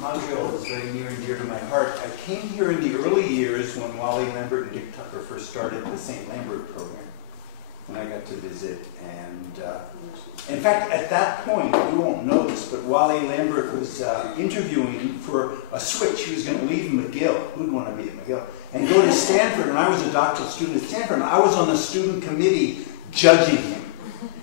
Montreal is very near and dear to my heart. I came here in the early years when Wally Lambert and Dick Tucker first started the St. Lambert program, when I got to visit. And in fact, at that point, you won't know this, but Wally Lambert was interviewing for a switch. He was going to leave McGill. Who'd want to be at McGill? And go to Stanford, and I was a doctoral student at Stanford, and I was on the student committee judging him.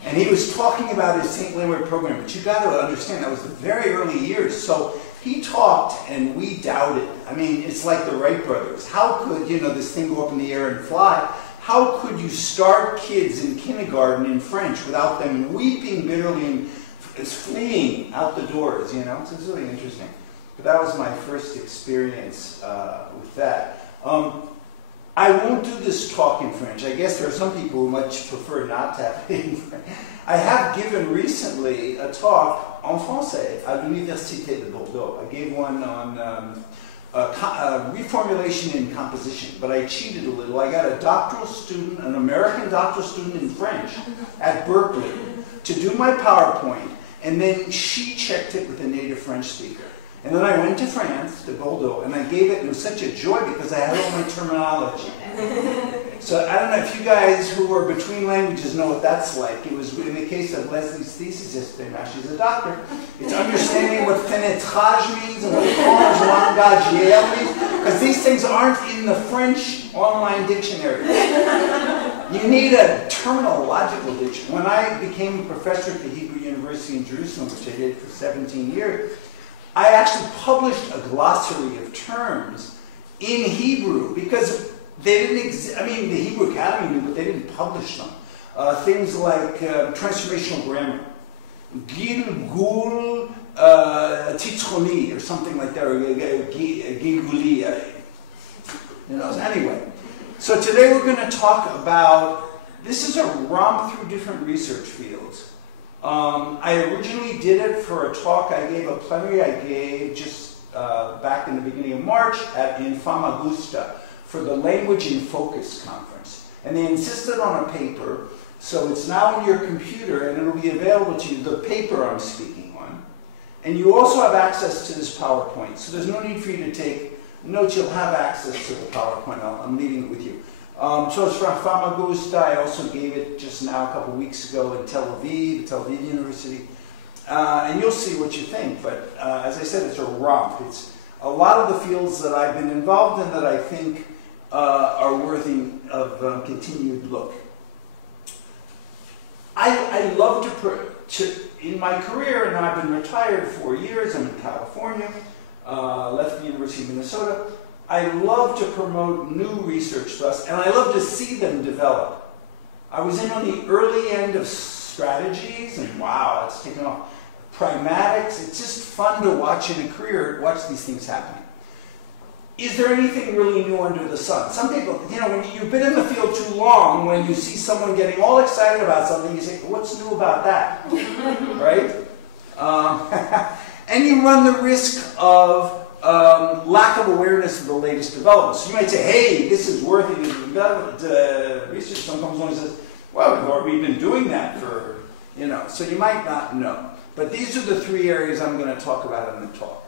And he was talking about his St. Lambert program, but you got to understand, that was the very early years. So he talked, and we doubted. I mean, it's like the Wright brothers. How could, you know, this thing go up in the air and fly? How could you start kids in kindergarten in French without them weeping bitterly and fleeing out the doors, you know? So it's really interesting. But that was my first experience with that. I won't do this talk in French. I guess there are some people who much prefer not to have it in French. I have given recently a talk en français à l'Université de Bordeaux. I gave one on reformulation in composition, but I cheated a little. I got a doctoral student, an American doctoral student in French at Berkeley to do my PowerPoint, and then she checked it with a native French speaker. And then I went to France, to Bordeaux, and I gave it, and it was such a joy because I had all my terminology. So I don't know if you guys who are between languages know what that's like. It was in the case of Leslie's thesis yesterday. Now she's a doctor. It's understanding what fenetrage means and what étrange langagière means, because these things aren't in the French online dictionary. You need a terminological dictionary. When I became a professor at the Hebrew University in Jerusalem, which I did for 17 years, I actually published a glossary of terms in Hebrew because they didn't exist. I mean, the Hebrew Academy knew, but they didn't publish them. Things like transformational grammar, gilgul titroni, or something like that, or gilguli. You know. Anyway, so today we're going to talk about. This is a romp through different research fields. I originally did it for a talk I gave, a plenary I gave just back in the beginning of March in Famagusta for the Language in Focus conference. And they insisted on a paper, so it's now on your computer and it'll be available to you, the paper I'm speaking on. And you also have access to this PowerPoint, so there's no need for you to take notes. You'll have access to the PowerPoint. I'm leaving it with you. So it's from Famagusta. I also gave it just now a couple weeks ago in Tel Aviv University. And you'll see what you think. But as I said, it's a romp. It's a lot of the fields that I've been involved in that I think are worthy of continued look. I love to, in my career, and I've been retired 4 years, I'm in California, left the University of Minnesota. I love to promote new research thrusts, and I love to see them develop. I was in on the early end of strategies, and wow, it's taken off. Pragmatics, it's just fun to watch in a career, watch these things happening. Is there anything really new under the sun? Some people, you know, when you've been in the field too long, when you see someone getting all excited about something, you say, what's new about that? Right? And you run the risk of lack of awareness of the latest developments. So you might say, hey, this is worthy to develop research. Someone comes says, well, we've been doing that for, you know, so you might not know. But these are the three areas I'm going to talk about in the talk.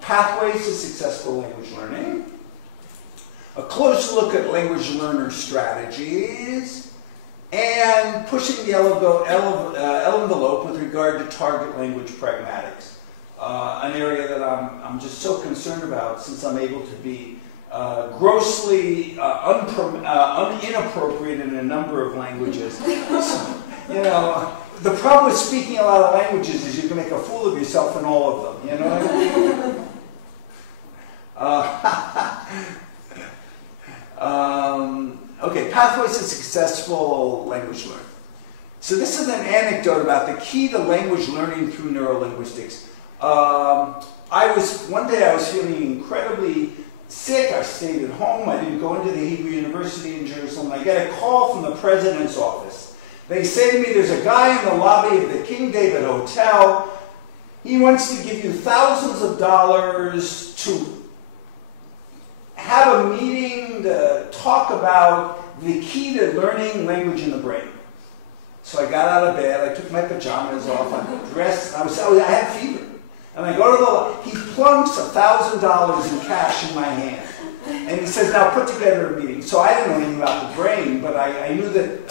Pathways to successful language learning, a close look at language learner strategies, and pushing the envelope with regard to target language pragmatics. An area that I'm just so concerned about since I'm able to be grossly inappropriate in a number of languages. So, you know, the problem with speaking a lot of languages is you can make a fool of yourself in all of them. You know what I mean? Okay, pathways to successful language learning. So this is an anecdote about the key to language learning through neurolinguistics. One day I was feeling incredibly sick. I stayed at home. I didn't go into the Hebrew University in Jerusalem. I get a call from the president's office. They say to me, there's a guy in the lobby of the King David Hotel. He wants to give you thousands of dollars to have a meeting to talk about the key to learning language in the brain. So I got out of bed, I took my pajamas off, I dressed, I had fever. And I go to he plunks $1,000 in cash in my hand. And he says, now put together a meeting. So I didn't know anything about the brain, but I knew that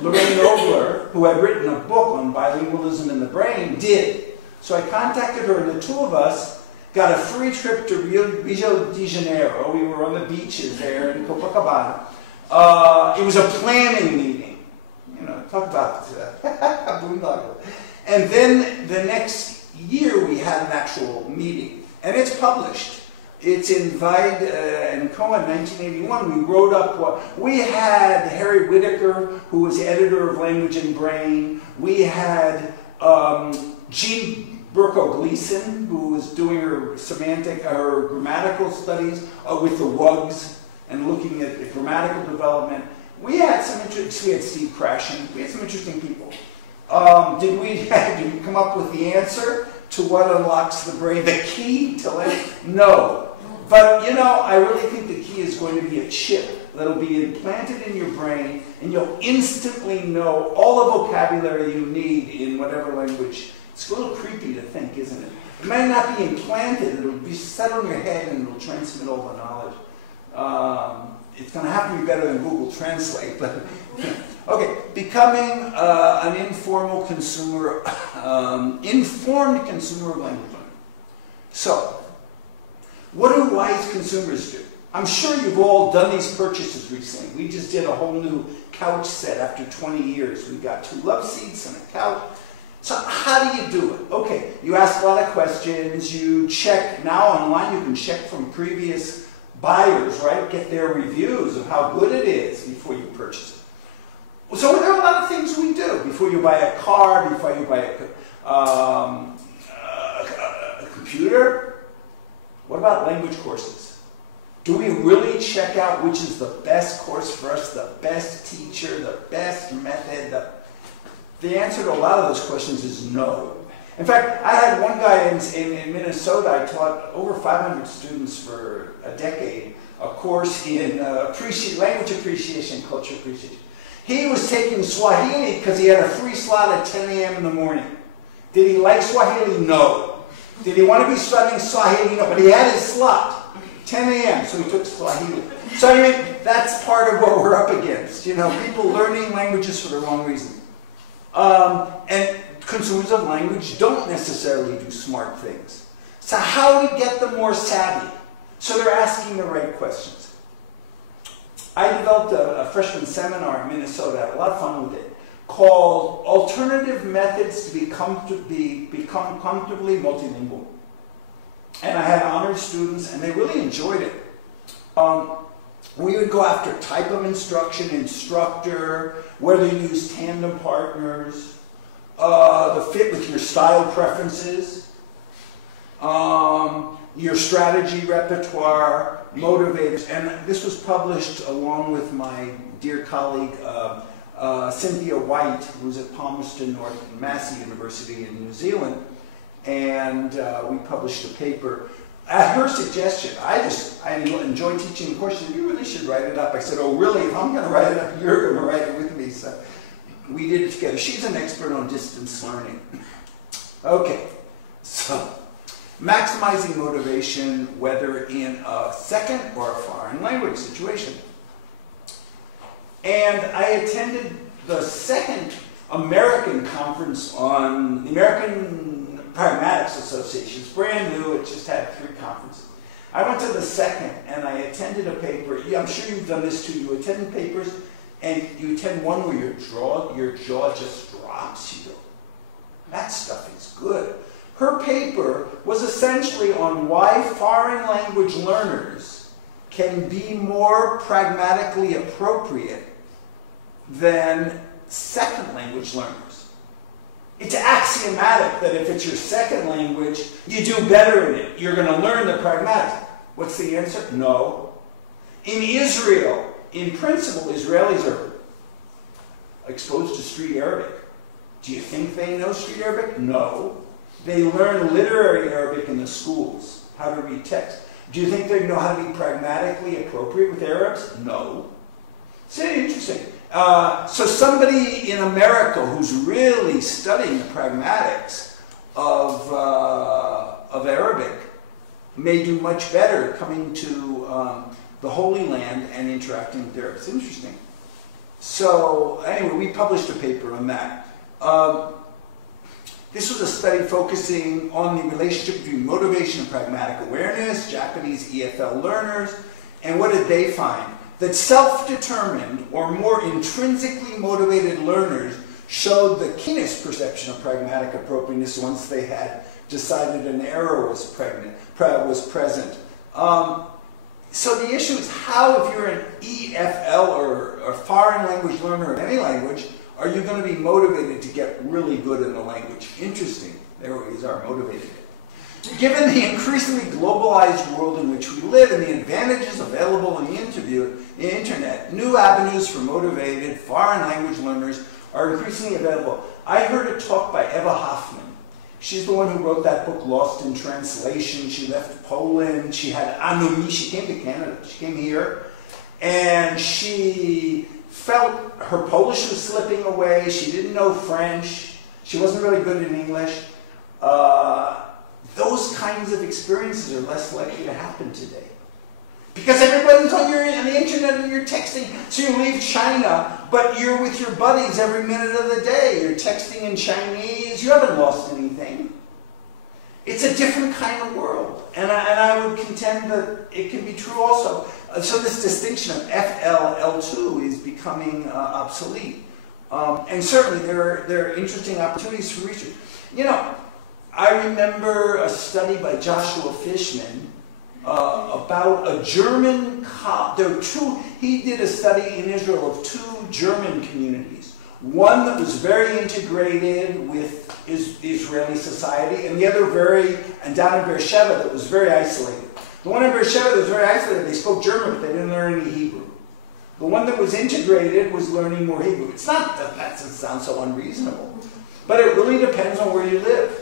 Lorraine Ogler, who had written a book on bilingualism in the brain, did. So I contacted her, and the two of us got a free trip to Rio de Janeiro. We were on the beaches there in Copacabana. It was a planning meeting. You know, talk about boondoggle. And then the next year we had an actual meeting, and it's published. It's in D Cohen, 1981. We wrote up what we had. Harry Whitaker, who was editor of Language and Brain. We had Jean Burko Gleason, who was doing her grammatical studies with the WUGs and looking at the grammatical development. We had some interesting. We had Steve Krashen. We had some interesting people. Did we come up with the answer to what unlocks the brain? The key to life? No. But, you know, I really think the key is going to be a chip that'll be implanted in your brain, and you'll instantly know all the vocabulary you need in whatever language. It's a little creepy to think, isn't it? It might not be implanted. It'll be set on your head, and it'll transmit all the knowledge. It's going to have to be better than Google Translate, but... Okay, becoming an informed consumer of language learning. So, what do wise consumers do? I'm sure you've all done these purchases recently. We just did a whole new couch set after 20 years. We got 2 love seats and a couch. So how do you do it? Okay, you ask a lot of questions. You check. Now online you can check from previous buyers, right? Get their reviews of how good it is before you purchase it. So there are a lot of things we do before you buy a car, before you buy a computer. What about language courses? Do we really check out which is the best course for us, the best teacher, the best method? The answer to a lot of those questions is no. In fact, I had one guy in Minnesota. I taught over 500 students for a decade, a course in language appreciation, culture appreciation. He was taking Swahili because he had a free slot at 10 a.m. in the morning. Did he like Swahili? No. Did he want to be studying Swahili? No. But he had his slot, 10 a.m., so he took Swahili. So I mean, that's part of what we're up against. You know, people learning languages for the wrong reason. And consumers of language don't necessarily do smart things. So how to get them more savvy? So they're asking the right questions. I developed a freshman seminar in Minnesota, I had a lot of fun with it, called Alternative Methods to Become Comfortably Multilingual. And I had honors students, and they really enjoyed it. We would go after type of instruction, instructor, whether you use tandem partners, the fit with your style preferences, your strategy repertoire, motivators. And this was published along with my dear colleague, Cynthia White, who's at Palmerston North Massey University in New Zealand. And we published a paper. At her suggestion, I enjoy teaching the course. She said, you really should write it up. I said, oh, really? If I'm going to write it up, you're going to write it with me. So we did it together. She's an expert on distance learning. Okay, so maximizing motivation, whether in a second or a foreign language situation. And I attended the second American conference on the American Pragmatics Association. It's brand new. It just had 3 conferences. I went to the second, and I attended a paper. Yeah, I'm sure you've done this too. You attend papers, and you attend one where your jaw just drops. You go, that stuff is good. Her paper was essentially on why foreign language learners can be more pragmatically appropriate than second language learners. It's axiomatic that if it's your second language, you do better in it. You're going to learn the pragmatics. What's the answer? No. In Israel, in principle, Israelis are exposed to street Arabic. Do you think they know street Arabic? No. They learn literary Arabic in the schools, how to read text. Do you think they know how to be pragmatically appropriate with Arabs? No. It's interesting. So somebody in America who's really studying the pragmatics of Arabic may do much better coming to the Holy Land and interacting with Arabs. It's interesting. So anyway, we published a paper on that. This was a study focusing on the relationship between motivation and pragmatic awareness, Japanese EFL learners, and what did they find? That self-determined or more intrinsically motivated learners showed the keenest perception of pragmatic appropriateness once they had decided an error was present. So the issue is how, if you're an EFL or a foreign language learner of any language, are you going to be motivated to get really good in the language? Interesting. There is our motivated. Given the increasingly globalized world in which we live and the advantages available in the internet, new avenues for motivated foreign language learners are increasingly available. I heard a talk by Eva Hoffman. She's the one who wrote that book, Lost in Translation. She left Poland. She had Anumi. She came to Canada. She came here. And she felt her Polish was slipping away. She didn't know French. She wasn't really good in English. Those kinds of experiences are less likely to happen today. Because everybody's on the internet and you're texting. So you leave China, but you're with your buddies every minute of the day. You're texting in Chinese. You haven't lost anything. It's a different kind of world. And I would contend that it can be true also. So this distinction of FL, L2 is becoming obsolete. And certainly there are interesting opportunities for research. You know, I remember a study by Joshua Fishman about a German, he did a study in Israel of two German communities. One that was very integrated with Israeli society, and the other and down in Beersheba that was very isolated. The one in Beersheba that was very isolated, they spoke German, but they didn't learn any Hebrew. The one that was integrated was learning more Hebrew. It's not that doesn't sound so unreasonable, but it really depends on where you live.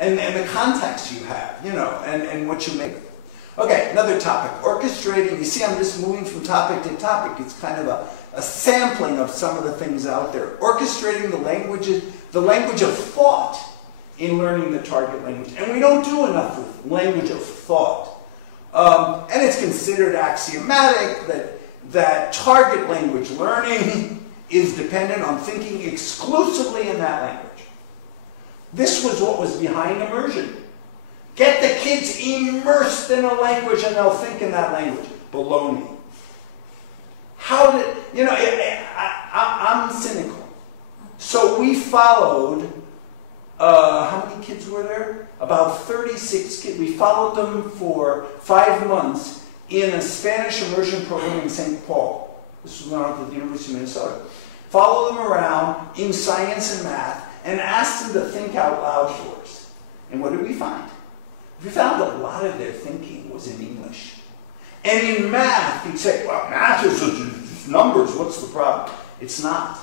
And the context you have, you know, and what you make of it. Okay, another topic, orchestrating. You see, I'm just moving from topic to topic. It's kind of a sampling of some of the things out there. Orchestrating the language of thought in learning the target language. And we don't do enough with language of thought. And it's considered axiomatic that target language learning is dependent on thinking exclusively in that language. This was what was behind immersion. Get the kids immersed in a language and they'll think in that language. Baloney. How did, you know, I'm cynical. So we followed, how many kids were there? About 36 kids. We followed them for 5 months in a Spanish immersion program in St. Paul. This was when I was at the University of Minnesota. Followed them around in science and math and asked them to think out loud for us. And what did we find? We found a lot of their thinking was in English. And in math, you'd say, well, math is just numbers, what's the problem? It's not.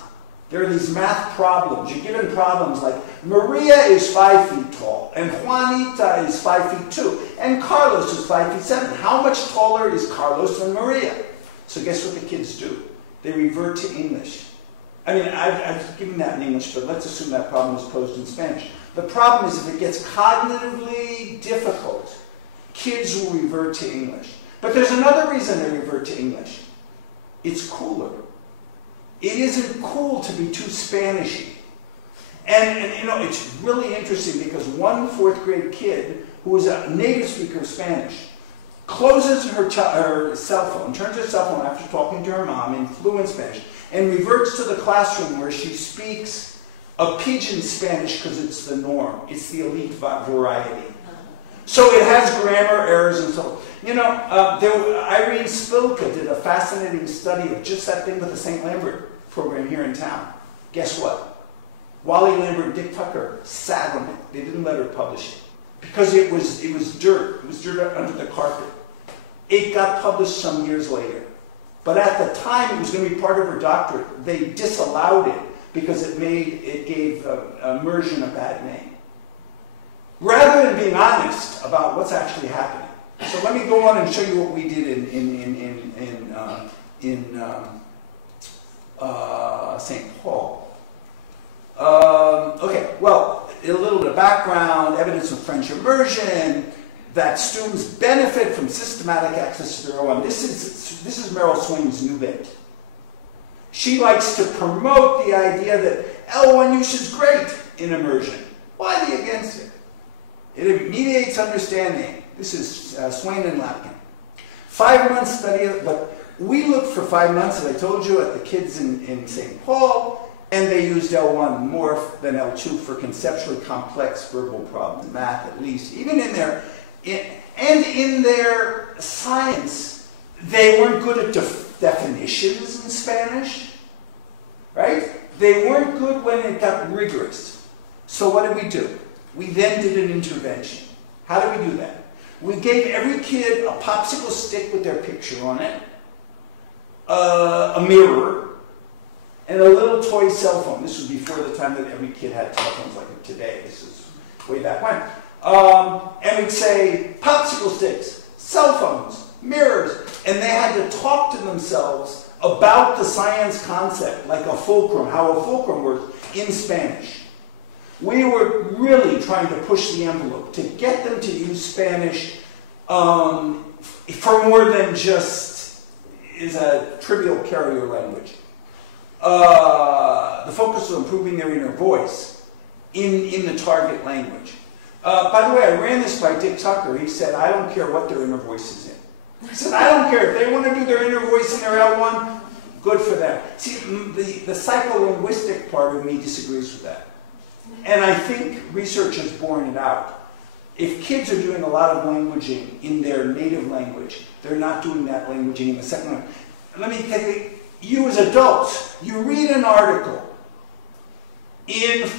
There are these math problems. You're given problems like, Maria is 5 feet tall, and Juanita is 5 feet 2, and Carlos is 5 feet 7. How much taller is Carlos than Maria? So guess what the kids do? They revert to English. I mean, I've given that in English, but let's assume that problem is posed in Spanish. The problem is if it gets cognitively difficult, kids will revert to English. But there's another reason they revert to English. It's cooler. It isn't cool to be too Spanishy. And you know, it's really interesting because one 4th grade kid who is a native speaker of Spanish closes her cell phone, turns her cell phone after talking to her mom in fluent Spanish, and reverts to the classroom where she speaks a pidgin Spanish because it's the norm. It's the elite variety. So it has grammar errors and so on. You know, Irene Spilka did a fascinating study of just that thing with the St. Lambert program here in town. Guess what? Wally Lambert and Dick Tucker sat on it. They didn't let her publish it. Because it was dirt. It was dirt under the carpet. It got published some years later. But at the time, it was going to be part of her doctorate. They disallowed it because it gave Immersion a bad name. Rather than being honest about what's actually happening. So let me go on and show you what we did St. Paul. Okay, well, a little bit of background, evidence of French immersion, that students benefit from systematic access to their L1. This is Meryl Swain's new bit. She likes to promote the idea that L1 use is great in immersion. Why are they against it? It mediates understanding. This is Swain and Lapkin. 5-month study, but we looked for 5 months, as I told you, at the kids in St. Paul, and they used L1 more than L2 for conceptually complex verbal problems, math at least. Even in their, in their science, they weren't good at definitions in Spanish, right? They weren't good when it got rigorous. So what did we do? We then did an intervention. How did we do that? We gave every kid a popsicle stick with their picture on it, a mirror, and a little toy cell phone. This was before the time that every kid had telephones like today. This is way back when. And we'd say, popsicle sticks, cell phones, mirrors, and they had to talk to themselves about the science concept, like a fulcrum, how a fulcrum works in Spanish. We were really trying to push the envelope to get them to use Spanish for more than just is a trivial carrier language. The focus was improving their inner voice in the target language. By the way, I ran this by Dick Tucker. He said, I don't care what their inner voice is in. He said, I don't care. If they want to do their inner voice in their L1, good for them. See, the psycholinguistic part of me disagrees with that. And I think research has borne it out. If kids are doing a lot of languaging in their native language, they're not doing that languaging in the second one. Let me take it. You as adults, you read an article in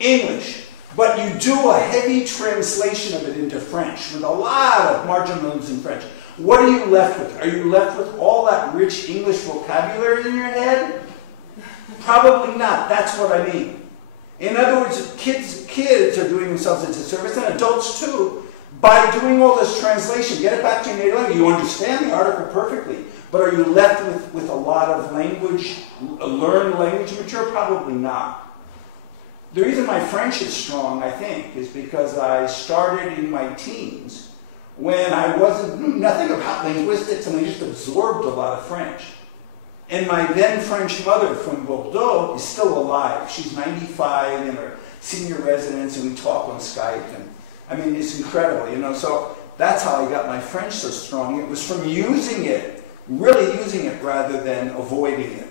English, but you do a heavy translation of it into French with a lot of marginals in French. What are you left with? Are you left with all that rich English vocabulary in your head? Probably not. That's what I mean. In other words, kids are doing themselves into service, and adults too, by doing all this translation. Get it back to your native language. You understand the article perfectly, but are you left with a lot of language, learned language material? Probably not. The reason my French is strong, I think, is because I started in my teens when I knew nothing about linguistics, and I just absorbed a lot of French. And my then French mother from Bordeaux is still alive. She's 95 in her senior residence, and we talk on Skype. And I mean, it's incredible, you know. So that's how I got my French so strong. It was from using it, really using it, rather than avoiding it.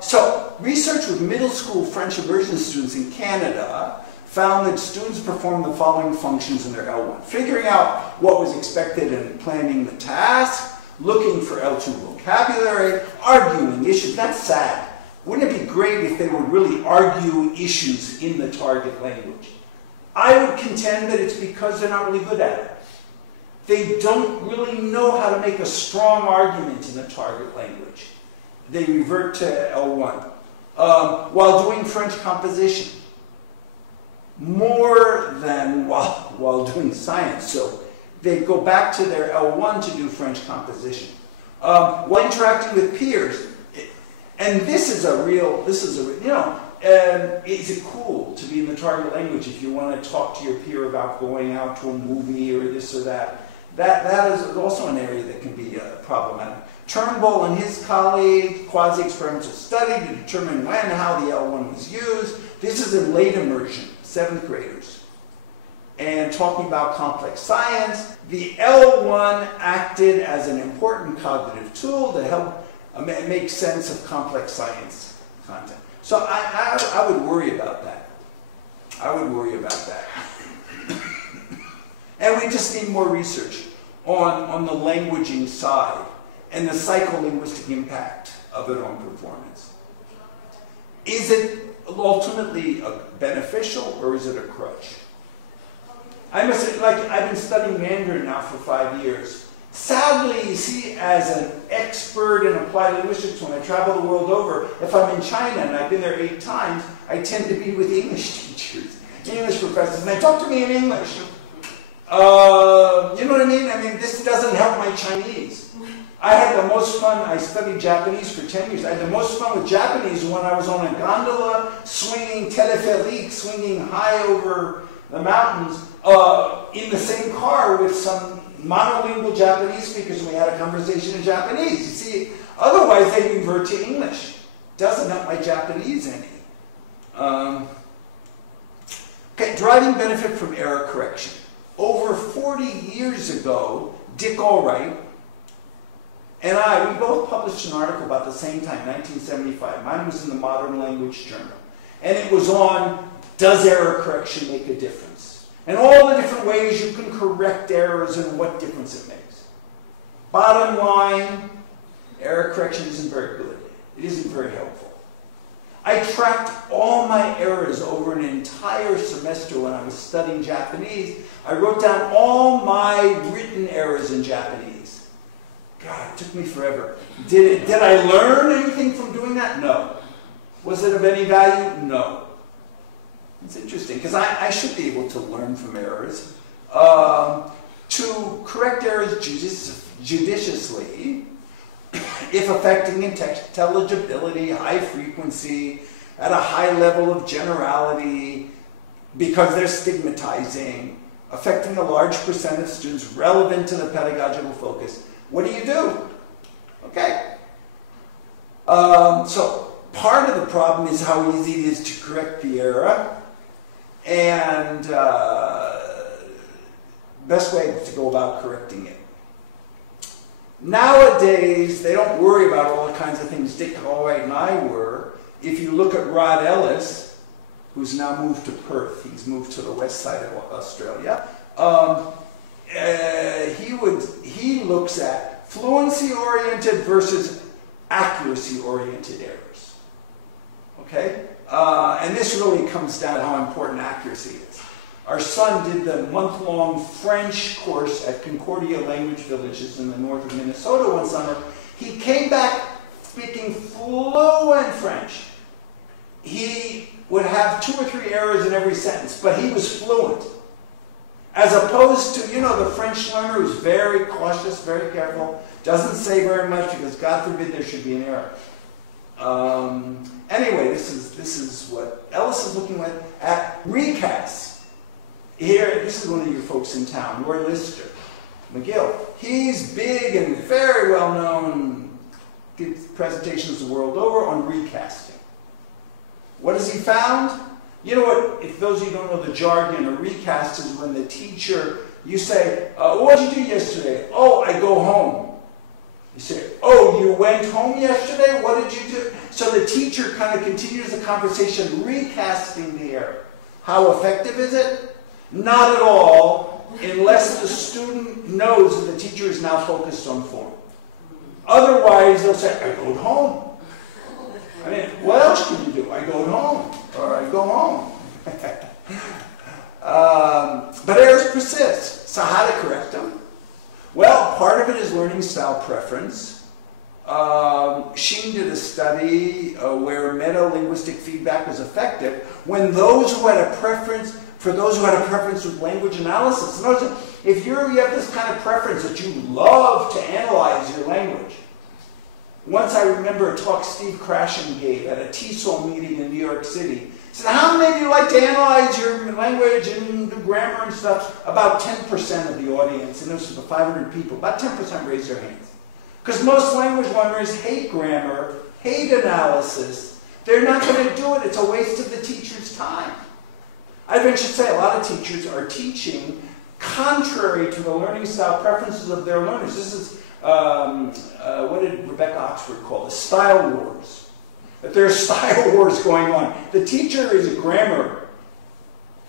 So research with middle school French immersion students in Canada found that students performed the following functions in their L1. Figuring out what was expected and planning the task, looking for L2 vocabulary, arguing issues. That's sad. Wouldn't it be great if they would really argue issues in the target language? I would contend that it's because they're not really good at it. They don't really know how to make a strong argument in the target language. They revert to L1. While doing French composition, more than while doing science. So they go back to their L1 to do French composition. While interacting with peers, and this is a real, you know, is it cool to be in the target language if you want to talk to your peer about going out to a movie or this or that? That is also an area that can be problematic. Turnbull and his colleague, quasi-experimental study to determine when and how the L1 was used. This is in late immersion, 7th graders. And talking about complex science, the L1 acted as an important cognitive tool to help make sense of complex science content. So I would worry about that. I would worry about that. And we just need more research on the languaging side and the psycholinguistic impact of it on performance. Is it ultimately beneficial, or is it a crutch? I must say, like, I've been studying Mandarin now for 5 years. Sadly, you see, as an expert in applied linguistics, when I travel the world over, if I'm in China, and I've been there 8 times, I tend to be with English teachers, English professors, and they talk to me in English. You know what I mean? I mean, this doesn't help my Chinese. I had the most fun, I studied Japanese for 10 years. I had the most fun with Japanese when I was on a gondola, swinging teleferique, swinging high over the mountains, in the same car with some monolingual Japanese speakers, and we had a conversation in Japanese. You see, otherwise they revert to English. Doesn't help my Japanese any. Okay, deriving benefit from error correction. Over 40 years ago, Dick Allwright and we both published an article about the same time, 1975. Mine was in the Modern Language Journal. And it was on, does error correction make a difference? And all the different ways you can correct errors and what difference it makes. Bottom line, error correction isn't very good. It isn't very helpful. I tracked all my errors over an entire semester when I was studying Japanese. I wrote down all my written errors in Japanese. God, it took me forever. Did I learn anything from doing that? No. Was it of any value? No. It's interesting, because I should be able to learn from errors. To correct errors judiciously, if affecting intelligibility, high frequency, at a high level of generality, because they're stigmatizing, affecting a large percent of students relevant to the pedagogical focus, what do? Okay. So part of the problem is how easy it is to correct the error, and best way to go about correcting it. Nowadays, they don't worry about all the kinds of things Dick Allwright and I were. If you look at Rod Ellis, who's now moved to Perth, he's moved to the west side of Australia, he looks at fluency-oriented versus accuracy-oriented errors. Okay? And this really comes down to how important accuracy is. Our son did the month-long French course at Concordia Language Villages in the north of Minnesota one summer. He came back speaking fluent French. He would have 2 or 3 errors in every sentence, but he was fluent. As opposed to, the French learner who's very cautious, very careful, doesn't say very much because God forbid there should be an error. Anyway, this is what Ellis is looking at recasts. Here, this is one of your folks in town, Roy Lister, McGill. He's big and very well known, gives presentations the world over on recasting. What has he found? You know what, if those of you don't know the jargon, a recast is when the teacher, you say, what did you do yesterday? Oh, I go home. You say, oh, you went home yesterday? What did you do? So the teacher kind of continues the conversation, recasting the error. How effective is it? Not at all, unless the student knows that the teacher is now focused on form. Otherwise, they'll say, I go home. I mean, what else can you do? I go home, or I go home. But errors persist. So how to correct them? Well, part of it is learning style preference. Sheen did a study where meta-linguistic feedback was effective when those who had a preference, for those who had a preference with language analysis. Notice, if you have this kind of preference that you love to analyze your language. Once I remember a talk Steve Krashen gave at a TESOL meeting in New York City. He said, how many of you like to analyze your language and do grammar and stuff? About 10% of the audience, and this was the 500 people, about 10% raised their hands. Because most language learners hate grammar, hate analysis. They're not going to do it. It's a waste of the teacher's time. I venture to say a lot of teachers are teaching contrary to the learning style preferences of their learners. This is, what did Rebecca Oxford call it? Style wars. That there are style wars going on. The teacher is a grammar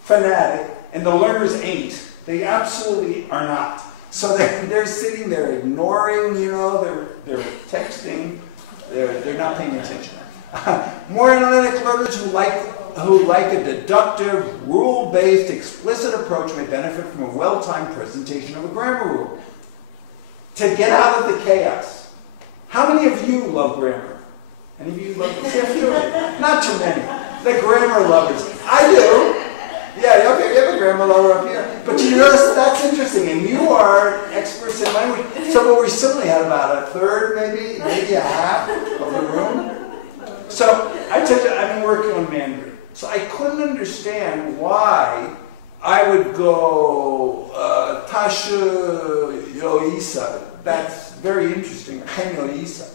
fanatic, and the learners ain't. They absolutely are not. So they're sitting there ignoring, they're texting, they're not paying attention. More analytic learners who like a deductive, rule-based, explicit approach may benefit from a well-timed presentation of a grammar rule. To get out of the chaos. How many of you love grammar? Any of you love grammar? Not too many. The grammar lovers. I do. Yeah, okay, you have a grammar lover up here. But you notice that's interesting, and you are experts in language. So we suddenly had about a third, maybe a half of the room. So I told you, I've been working on Mandarin. So I couldn't understand why I would go, Tasha Yoisa. That's very interesting, Hen Yoisa.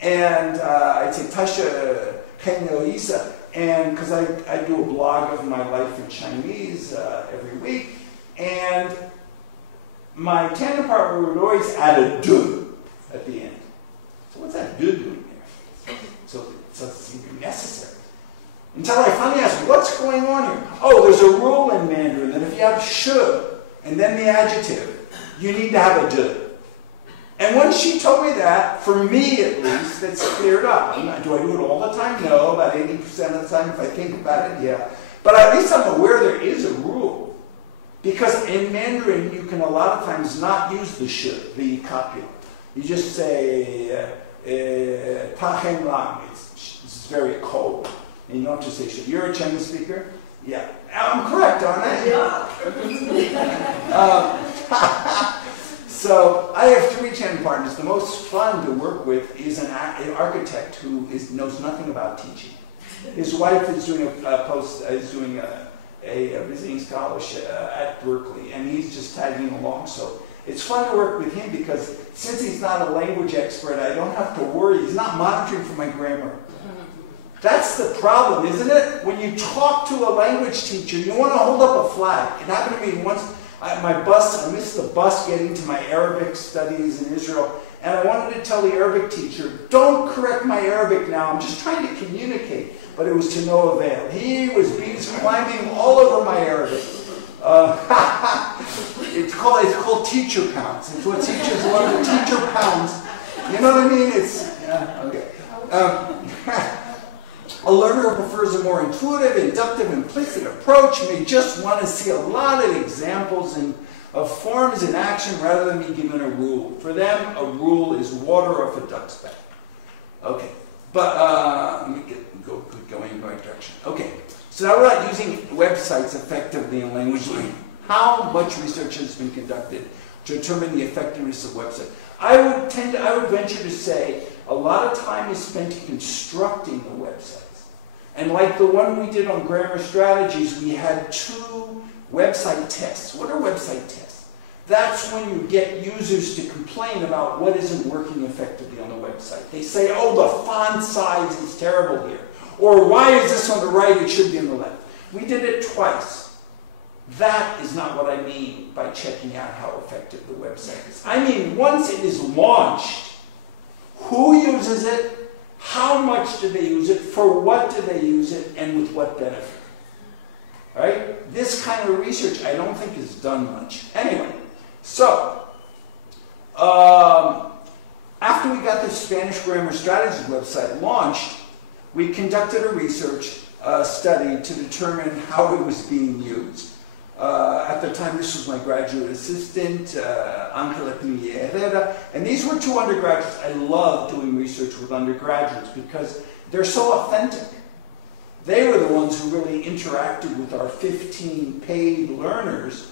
And I'd say Tasha Hen Yoisa. And because I do a blog of my life in Chinese every week. And my tandem partner would always add a du at the end. So what's that du doing there? So it seemed to be necessary. Until I finally asked, what's going on here? Oh, there's a rule in Mandarin that if you have should and then the adjective, you need to have a du. And when she told me that, for me at least, it's cleared up. Do I do it all the time? No. About 80% of the time, if I think about it, yeah. But at least I'm aware there is a rule. Because in Mandarin, you can a lot of times not use the should, the copula. You just say, ta hen lang. It's very cold. And you don't have to say should. You're a Chinese speaker? Yeah. I'm correct, aren't I? Yeah. So I have 3 tandem partners. The most fun to work with is an architect who knows nothing about teaching. His wife is doing a visiting scholarship at Berkeley, and he's just tagging along. So it's fun to work with him because since he's not a language expert, I don't have to worry. He's not monitoring for my grammar. That's the problem, isn't it? When you talk to a language teacher, you want to hold up a flag. It happened to me once. I missed the bus getting to my Arabic studies in Israel, and I wanted to tell the Arabic teacher, don't correct my Arabic now, I'm just trying to communicate. But it was to no avail. He was climbing all over my Arabic. It's called teacher pounds. It's what teachers love, the teacher pounds. You know what I mean? It's, okay. A learner who prefers a more intuitive, inductive, implicit approach may just want to see a lot of examples of forms in action rather than be given a rule. For them, a rule is water off a duck's back. Okay, but let me going in the right direction. Okay, so now we're about using websites effectively in language learning. How much research has been conducted to determine the effectiveness of websites? I would venture to say a lot of time is spent constructing the websites. And like the one we did on grammar strategies, we had 2 website tests. What are website tests? That's when you get users to complain about what isn't working effectively on the website. They say, oh, the font size is terrible here. Or why is this on the right? It should be on the left. We did it twice. That is not what I mean by checking out how effective the website is. I mean, once it is launched, who uses it? How much do they use it? For what do they use it? And with what benefit? All right? This kind of research I don't think is done much. Anyway, so after we got the Spanish Grammar Strategies website launched, we conducted a research study to determine how it was being used. At the time, this was my graduate assistant, Angela Herrera, and these were 2 undergraduates. I love doing research with undergraduates because they're so authentic. They were the ones who really interacted with our 15 paid learners,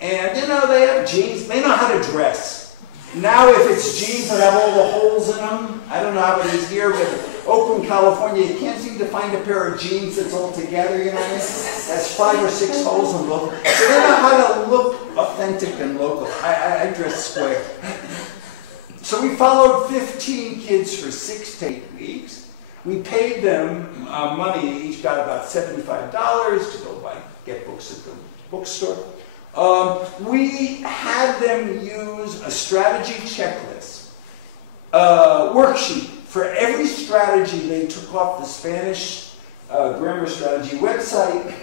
and you know, they have jeans, they know how to dress. Now if it's jeans that have all the holes in them, I don't know how it is here, but Oakland, California, you can't seem to find a pair of jeans that's all together, you know what I mean? That's 5 or 6 holes in both. So they know how to look authentic and local. I dress square. So we followed 15 kids for 6 to 8 weeks. We paid them money. Each got about $75 to go get books at the bookstore. We had them use a strategy checklist, worksheet. For every strategy, they took off the Spanish grammar strategy website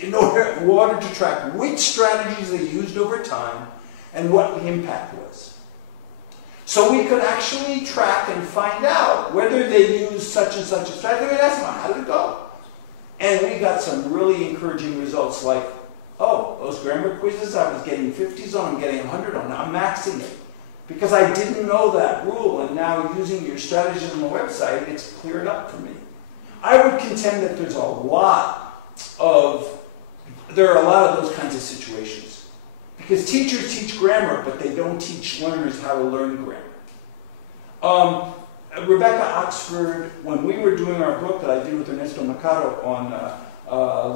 in order to track which strategies they used over time and what the impact was. So we could actually track and find out whether they used such and such a strategy. We asked them, how did it go? And we got some really encouraging results like, oh, those grammar quizzes I was getting 50s on, I'm getting 100 on, I'm maxing it. Because I didn't know that rule, and now using your strategies on the website, it's cleared up for me. I would contend that there's a lot of there are a lot of those kinds of situations. Because teachers teach grammar, but they don't teach learners how to learn grammar. Rebecca Oxford, when we were doing our book that I did with Ernesto Mercado on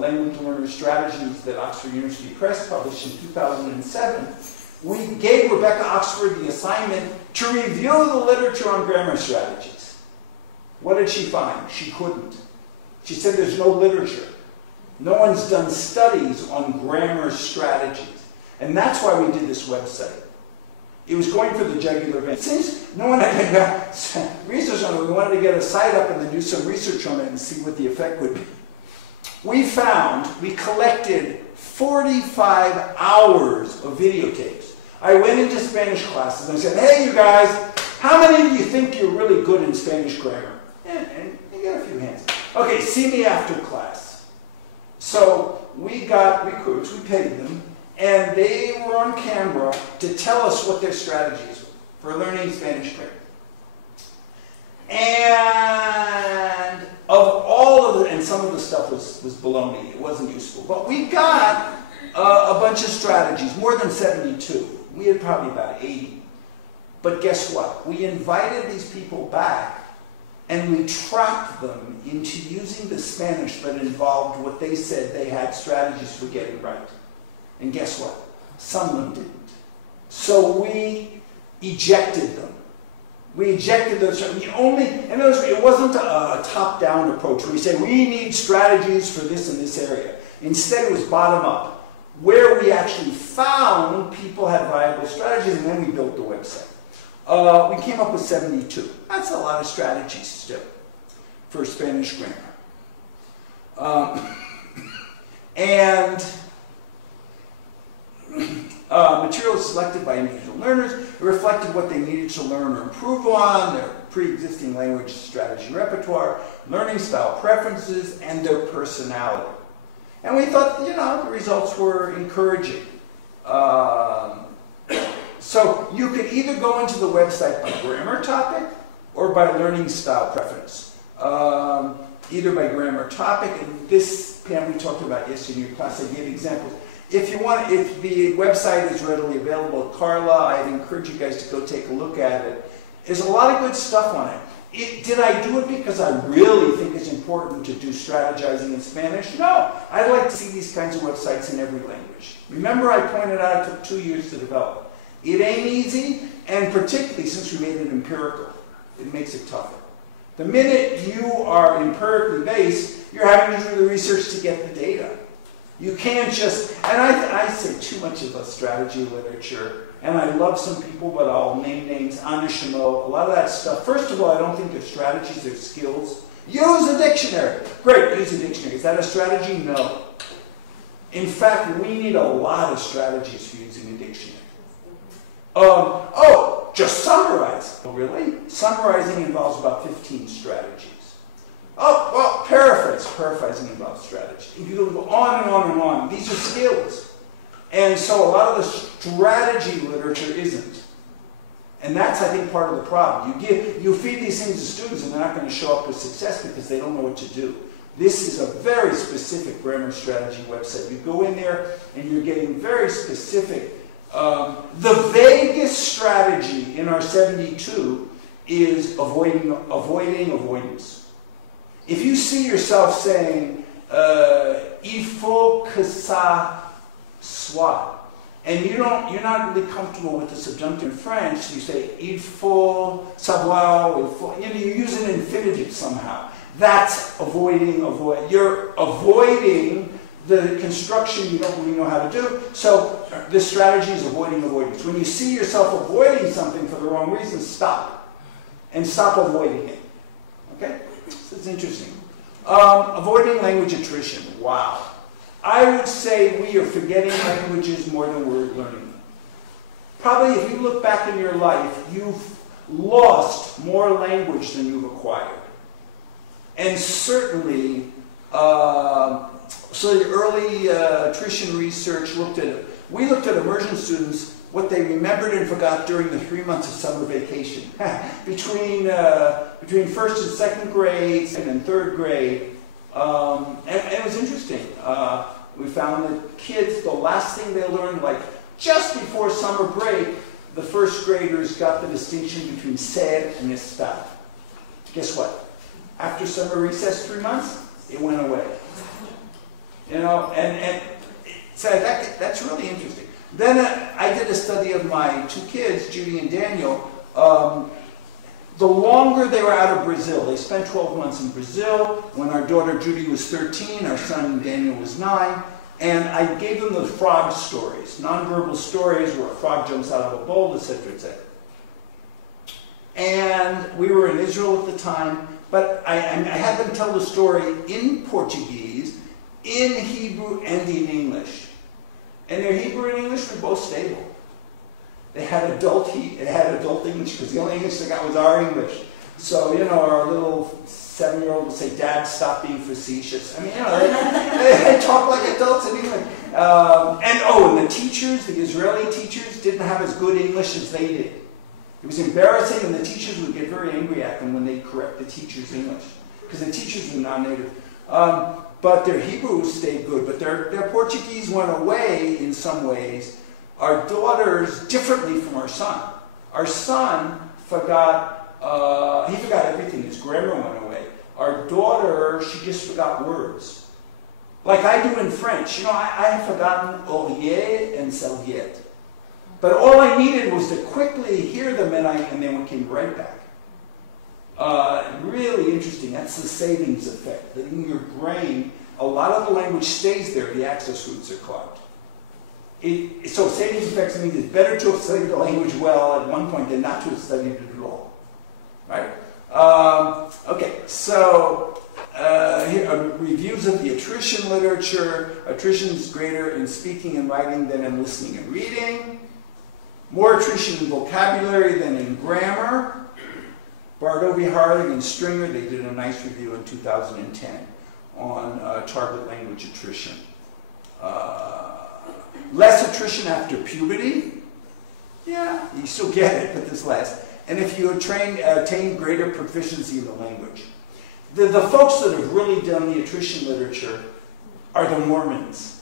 language learner strategies that Oxford University Press published in 2007, we gave Rebecca Oxford the assignment to review the literature on grammar strategies. What did she find? She couldn't. She said there's no literature. No one's done studies on grammar strategies. And that's why we did this website. It was going for the jugular vein. Since no one had got research on it, we wanted to get a site up and then do some research on it and see what the effect would be. We collected 45 hours of videotapes. I went into Spanish classes and I said, hey, you guys, how many of you think you're really good in Spanish grammar? And you got a few hands. Okay, see me after class. So we got recruits, we paid them, and they were on camera to tell us what their strategies were for learning Spanish grammar. And of all of and some of the stuff was baloney, it wasn't useful. But we got a bunch of strategies, more than 72. We had probably about 80. But guess what? We invited these people back and we trapped them into using the Spanish that involved what they said they had strategies for getting right. And guess what? Some of them didn't. So we ejected them. We ejected those. It wasn't a top-down approach where we say we need strategies for this and this area. Instead, it was bottom-up, where we actually found people had viable strategies, and then we built the website. We came up with 72. That's a lot of strategies still for Spanish grammar. Materials selected by individual learners reflected what they needed to learn or improve on, their pre-existing language strategy repertoire, learning style preferences, and their personality. And we thought, the results were encouraging. So you could either go into the website by grammar topic or by learning style preference. Either by grammar topic, and this, Pam, we talked about yesterday in your class, I gave examples. If the website is readily available at Carla, I'd encourage you guys to go take a look at it. There's a lot of good stuff on it. Did I do it because I really think it's important to do strategizing in Spanish? No. I'd like to see these kinds of websites in every language. Remember I pointed out it took 2 years to develop. It ain't easy, and particularly since we made it empirical, it makes it tougher. The minute you are empirically based, you're having to do the research to get the data. You can't just, and I say too much about strategy literature, and I love some people, but I'll name names, Anna Shimo, a lot of that stuff. First of all, I don't think they're strategies, they're skills. Use a dictionary. Great, use a dictionary. Is that a strategy? No. In fact, we need a lot of strategies for using a dictionary. Just summarize. Oh, really? Summarizing involves about 15 strategies. Oh, well, paraphrase. Paraphrasing involves strategy. You can go on and on and on. These are skills. And so a lot of the strategy literature isn't. And that's, I think, part of the problem. You feed these things to students and they're not going to show up with success because they don't know what to do. This is a very specific grammar strategy website. You go in there and you're getting very specific. The vaguest strategy in our 72 is avoiding avoidance. If you see yourself saying, il faut que ça soit, and you're not really comfortable with the subjunctive in French, you say, il faut savoir, you use an infinitive somehow. That's you're avoiding the construction you don't really know how to do. So this strategy is avoiding avoidance. When you see yourself avoiding something for the wrong reason, stop. And stop avoiding it. Okay? So it's interesting. Avoiding language attrition. Wow. I would say we are forgetting languages more than we're learning them. Probably if you look back in your life, you've lost more language than you've acquired. And certainly, so the early attrition research we looked at immersion students, what they remembered and forgot during the 3 months of summer vacation. between first and second grade, second and third grade. And it was interesting. we found that kids, the last thing they learned, like just before summer break, the first graders got the distinction between ser and estar. Guess what? After summer recess, 3 months, it went away. You know, and so that's really interesting. Then I did a study of my 2 kids, Judy and Daniel. The longer they were out of Brazil, they spent 12 months in Brazil. When our daughter Judy was 13, our son Daniel was 9. And I gave them the frog stories, nonverbal stories where a frog jumps out of a bowl, etc., etc. And we were in Israel at the time, but I had them tell the story in Portuguese, in Hebrew, and in English. And their Hebrew and English were both stable. They had adult English, because the only English they got was our English. So, you know, our little 7-year-old would say, "Dad, stop being facetious." I mean, you know, they talk like adults in English. And the teachers, the Israeli teachers, didn't have as good English as they did. It was embarrassing, and the teachers would get very angry at them when they'd correct the teachers' English, because the teachers were non-native. But their Hebrew stayed good, but their Portuguese went away in some ways. Our daughters, differently from our son. Our son forgot everything. His grammar went away. Our daughter, she just forgot words. Like I do in French. You know, I have forgotten oreiller and serviette. But all I needed was to quickly hear them, and they came right back. Really interesting. That's the savings effect. That in your brain, a lot of the language stays there. The access routes are clogged. So savings effects means it's better to have studied the language well at one point than not to have studied it at all. Right? Okay, so here are reviews of the attrition literature. Attrition is greater in speaking and writing than in listening and reading. More attrition in vocabulary than in grammar. Bardovi, Harling, and Stringer, they did a nice review in 2010 on target language attrition. Less attrition after puberty. Yeah, you still get it, but there's less. And if you attain greater proficiency in the language. The folks that have really done the attrition literature are the Mormons.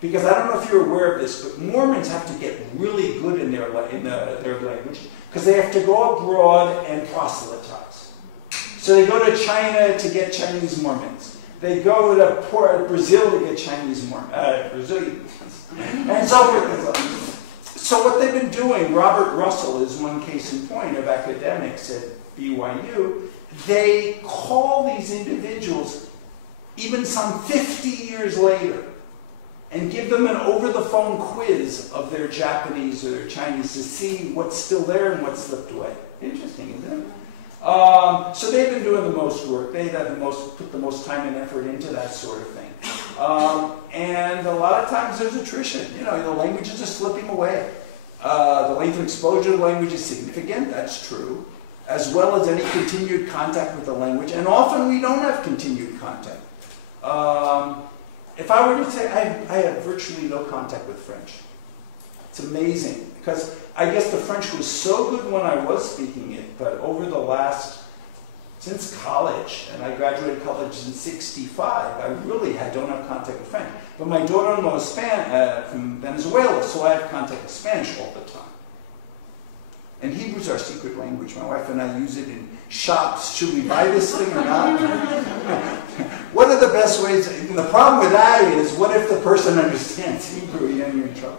Because I don't know if you're aware of this, but Mormons have to get really good in their language because they have to go abroad and proselytize. So they go to China to get Chinese Mormons. They go to Brazil to get Chinese Brazilians. And so forth. So what they've been doing, Robert Russell is one case in point of academics at BYU, they call these individuals, even some 50 years later, and give them an over-the-phone quiz of their Japanese or their Chinese to see what's still there and what's slipped away. Interesting, isn't it? So they've been doing the most work. They've put the most time and effort into that sort of thing. And a lot of times there's attrition. You know, the languages are slipping away. The length of exposure to the language is significant. That's true. As well as any continued contact with the language. And often we don't have continued contact. If I were to say I have virtually no contact with French. It's amazing. Because I guess the French was so good when I was speaking it, but over the since college, and I graduated college in '65, I really don't have contact with French. But my daughter-in-law is from Venezuela, so I have contact with Spanish all the time. And Hebrew's our secret language. My wife and I use it in shops. Should we buy this thing or not? What are the best ways? And the problem with that is, what if the person understands Hebrew and you're in trouble?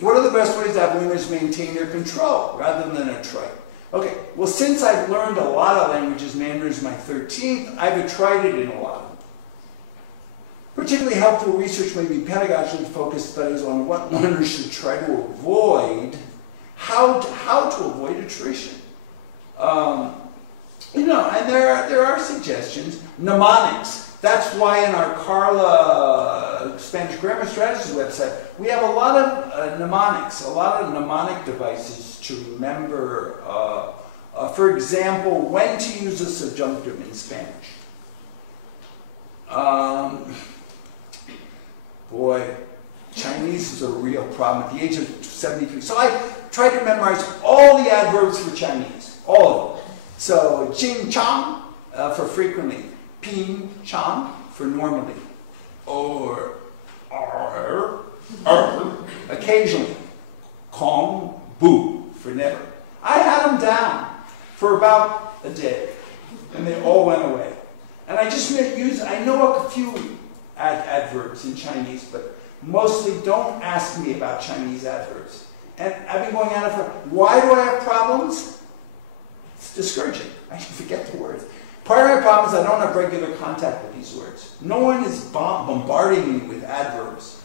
What are the best ways to have learners maintain their control rather than a trite? Okay, well, since I've learned a lot of languages, Mandarin is my 13th, I've tried it in a lot of them. Particularly helpful research may be pedagogically focused studies on what learners should try to avoid, how to avoid attrition. You know, and there are suggestions. Mnemonics. That's why in our Carla Spanish Grammar Strategies website, we have a lot of mnemonics, a lot of mnemonic devices to remember. For example, when to use a subjunctive in Spanish. Boy, Chinese is a real problem at the age of 73. So I tried to memorize all the adverbs for Chinese, all of them. So, jing chang for frequently. Ping chang for normally. or occasionally. Kong, bu, for never. I had them down for about a day, and they all went away. And I just I know a few adverbs in Chinese, but mostly don't ask me about Chinese adverbs. And I've been going at it for, why do I have problems? It's discouraging. I forget the words. Part of my problem is I don't have regular contact with these words. No one is bombarding me with adverbs.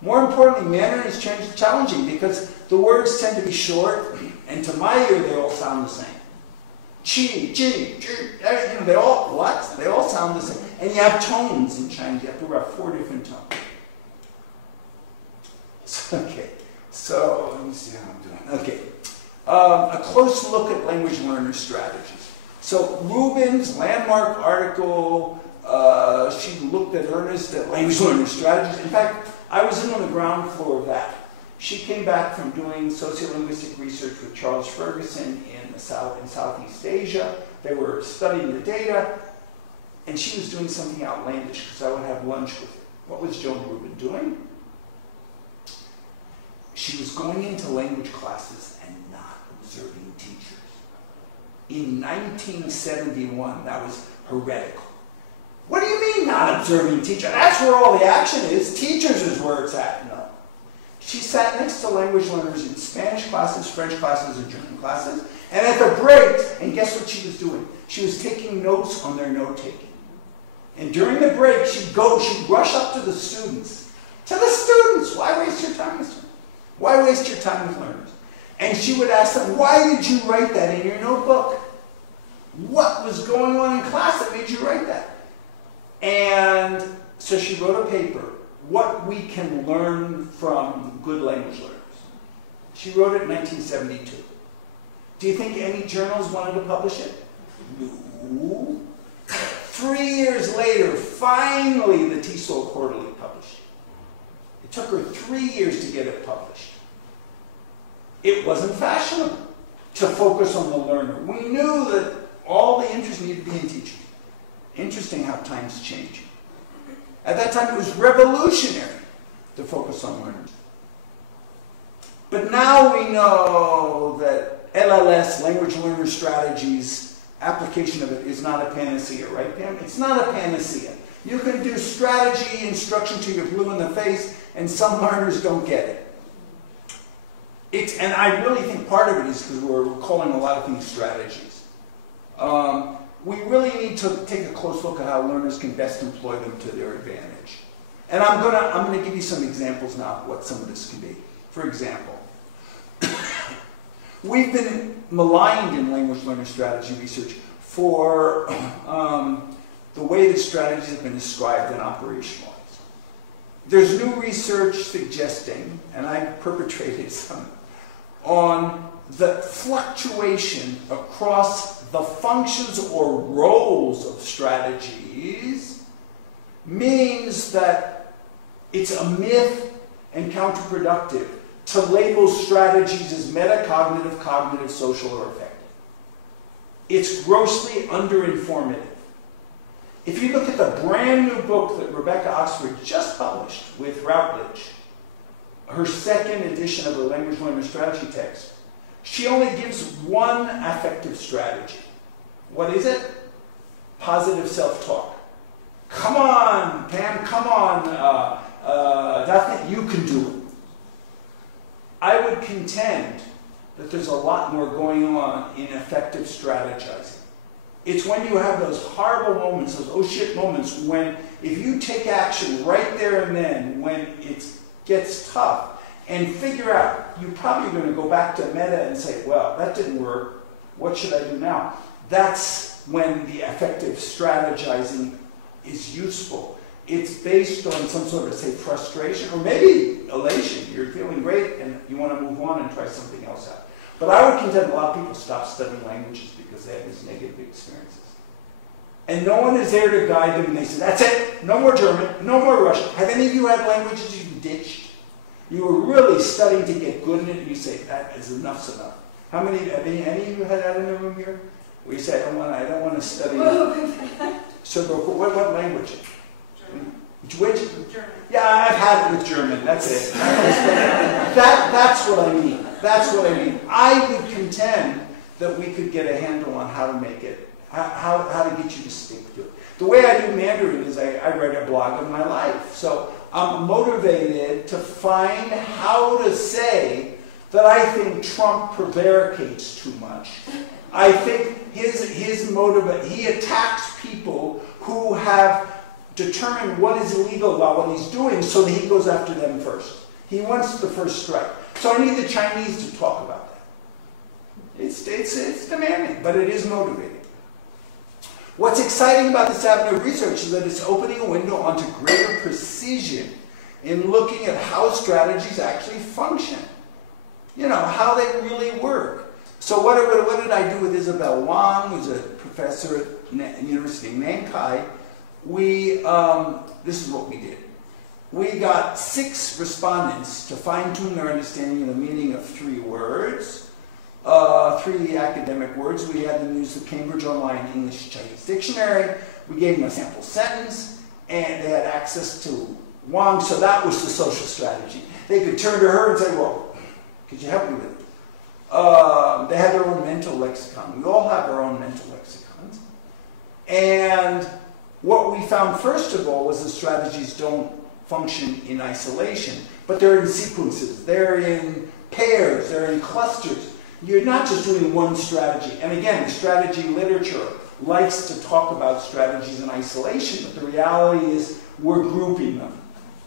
More importantly, Mandarin is challenging because the words tend to be short, and to my ear they all sound the same. Chi, ji, they all, what? They all sound the same. And you have tones in Chinese. You have to have 4 different tones. Okay, so let me see how I'm doing. Okay, a close look at language learner strategies. So Rubin's landmark article, she looked at language learner strategies. In fact, I was in on the ground floor of that. She came back from doing sociolinguistic research with Charles Ferguson in Southeast Asia. They were studying the data, and she was doing something outlandish because I would have lunch with her. What was Joan Rubin doing? She was going into language classes and not observing teachers. In 1971, that was heretical. What do you mean not observing teachers? That's where all the action is. Teachers is where it's at. No. She sat next to language learners in Spanish classes, French classes, and German classes. And at the breaks, and guess what she was doing? She was taking notes on their note-taking. And during the break, she'd rush up to the students. To the students! Why waste your time with them? Why waste your time with learners? And she would ask them, why did you write that in your notebook? What was going on in class that made you write that? And so she wrote a paper, What We Can Learn from Good Language Learners. She wrote it in 1972. Do you think any journals wanted to publish it? No. 3 years later, finally the TESOL Quarterly published it. It took her 3 years to get it published. It wasn't fashionable to focus on the learner. We knew that all the interest needed to be in teaching. Interesting how times change. At that time, it was revolutionary to focus on learners. But now we know that LLS, language learner strategies, application of it is not a panacea, right, Pam? It's not a panacea. You can do strategy instruction till you're blue in the face, and some learners don't get it. And I really think part of it is because we're calling a lot of things strategies. We really need to take a close look at how learners can best employ them to their advantage. And I'm gonna give you some examples now of what some of this can be. For example, we've been maligned in language learner strategy research for the way that strategies have been described and operationalized. There's new research suggesting, and I perpetrated some, on the fluctuation across the functions or roles of strategies means that it's a myth and counterproductive to label strategies as metacognitive, cognitive, social, or affective. It's grossly underinformative. If you look at the brand new book that Rebecca Oxford just published with Routledge, her second edition of the language learner strategy text, she only gives one affective strategy. What is it? Positive self-talk. Come on, Pam, come on, Daphne, you can do it. I would contend that there's a lot more going on in effective strategizing. It's when you have those horrible moments, those oh shit moments, when if you take action right there and then, when it gets tough, and figure out, you're probably going to go back to meta and say, well, that didn't work, what should I do now? That's when the effective strategizing is useful. It's based on some sort of, say, frustration, or maybe elation. You're feeling great and you want to move on and try something else out. But I would contend a lot of people stop studying languages because they have these negative experiences. And no one is there to guide them, and they say, that's it, no more German, no more Russian. Have any of you had languages you ditched? You were really studying to get good in it, and you say, that is enough's enough. Have any of you had that in the room here? Where you say, I don't want to study. So what language? Which? German. Yeah, I've had it with German. That's it. That's what I mean. That's what I mean. I would contend that we could get a handle on how to make it, how to get you to stick to it. The way I do Mandarin is I write a blog of my life. So I'm motivated to find how to say that I think Trump prevaricates too much. I think his motive, he attacks people who have determined what is illegal about what he's doing so that he goes after them first. He wants the first strike. So I need the Chinese to talk about that. It's demanding, but it is motivating. What's exciting about this avenue of research is that it's opening a window onto greater precision in looking at how strategies actually function. You know, how they really work. So what did I do with Isabel Wang, who's a professor at the University of Nankai? This is what we did. We got 6 respondents to fine-tune their understanding of the meaning of 3 words, 3 academic words. We had them use the Cambridge Online English-Chinese Dictionary. We gave them a sample sentence, and they had access to Wang, so that was the social strategy. They could turn to her and say, well, could you help me with it? They had their own mental lexicon. We all have our own mental lexicons. And what we found, first of all, was the strategies don't function in isolation, but they're in sequences. They're in pairs. They're in clusters. You're not just doing one strategy. And again, the strategy literature likes to talk about strategies in isolation, but the reality is we're grouping them.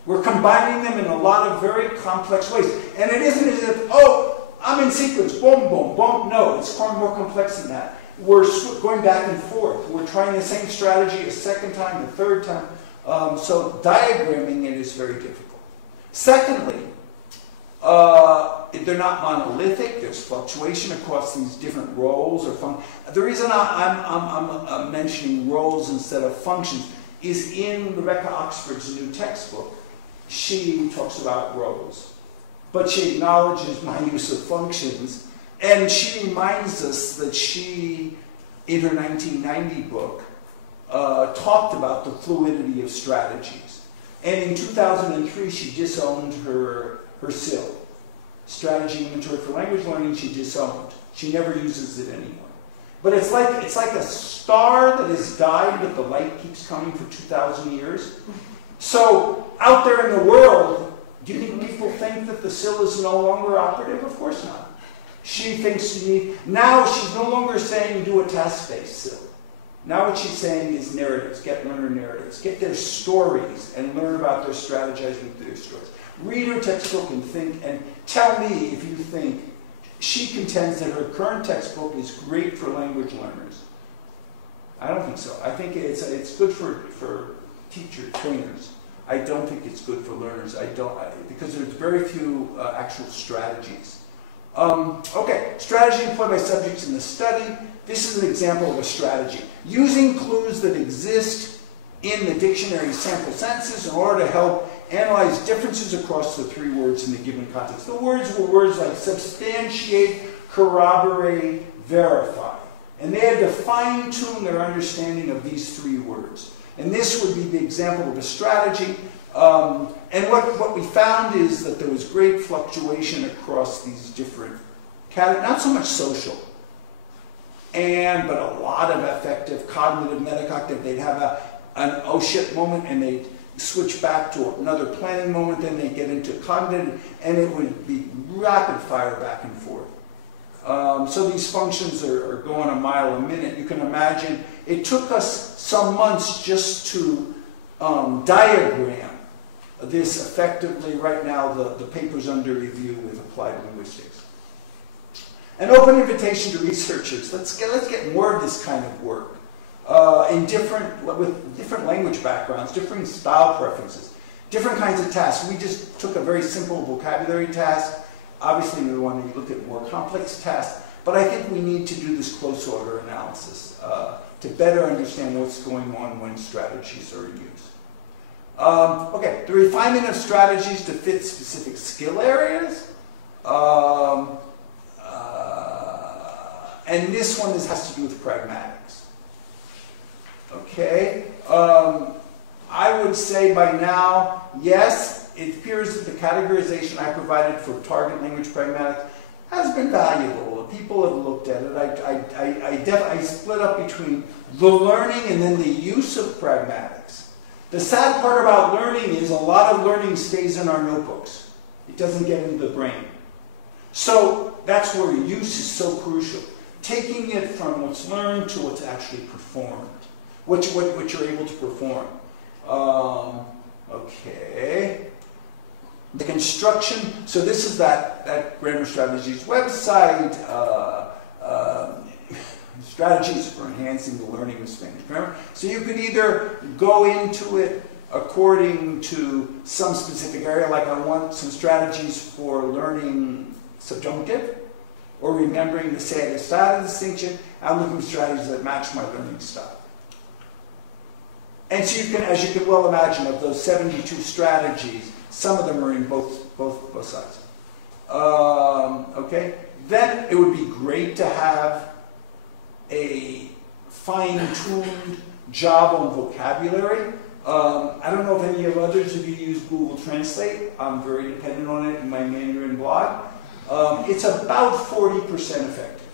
We're combining them in a lot of very complex ways. And it isn't as if, oh, I'm in sequence, boom, boom, boom. No, it's far more complex than that. We're going back and forth. We're trying the same strategy a second time, a third time. So diagramming it is very difficult. Secondly, they're not monolithic. There's fluctuation across these different roles or functions. The reason I'm mentioning roles instead of functions is in Rebecca Oxford's new textbook. She talks about roles, but she acknowledges my use of functions, and she reminds us that she, in her 1990 book, talked about the fluidity of strategies. And in 2003, she disowned her SIL, Strategy Inventory for Language Learning. She disowned. She never uses it anymore. But it's like a star that has died, but the light keeps coming for 2,000 years. So out there in the world, do you think people think that the SIL is no longer operative? Of course not. She thinks you need, now she's no longer saying do a task-based SIL. Now what she's saying is narratives, get learner narratives, get their stories and learn about their strategizing through their stories. Read her textbook and think, and tell me if you think, she contends that her current textbook is great for language learners. I don't think so. I think it's good for teacher trainers. I don't think it's good for learners. Because there's very few actual strategies. Okay, strategy employed by subjects in the study. This is an example of a strategy. Using clues that exist in the dictionary sample sentences in order to help analyze differences across the 3 words in the given context. The words were words like substantiate, corroborate, verify. And they had to fine-tune their understanding of these 3 words. And this would be the example of a strategy. And what we found is that there was great fluctuation across these different categories, not so much social, but a lot of affective, cognitive, metacognitive. They'd have an oh shit moment and they'd switch back to another planning moment, then they'd get into cognitive, and it would be rapid fire back and forth. So these functions are going a mile a minute. You can imagine it took us some months just to diagram this effectively. Right now, the paper's under review with applied linguistics. An open invitation to researchers. Let's get more of this kind of work with different language backgrounds, different style preferences, different kinds of tasks. We just took a very simple vocabulary task. Obviously, we want to look at more complex tasks, but I think we need to do this close order analysis to better understand what's going on when strategies are in use. Okay, the refinement of strategies to fit specific skill areas. And this one has to do with pragmatics. Okay, I would say by now, yes, it appears that the categorization I provided for target language pragmatics has been valuable. People have looked at it. I split up between the learning and then the use of pragmatics. The sad part about learning is a lot of learning stays in our notebooks. It doesn't get into the brain. So that's where use is so crucial. Taking it from what's learned to what's actually performed. What you're able to perform. Okay. The construction, so this is that Grammar Strategies website, strategies for enhancing the learning of Spanish grammar. So you could either go into it according to some specific area, like I want some strategies for learning subjunctive, or remembering the se and stata distinction. I'm looking for strategies that match my learning style. And so you can, as you can well imagine, of those 72 strategies, some of them are in both sides. Okay? Then it would be great to have a fine-tuned job on vocabulary. I don't know if any of others of you use Google Translate. I'm very dependent on it in my Mandarin blog. It's about 40% effective.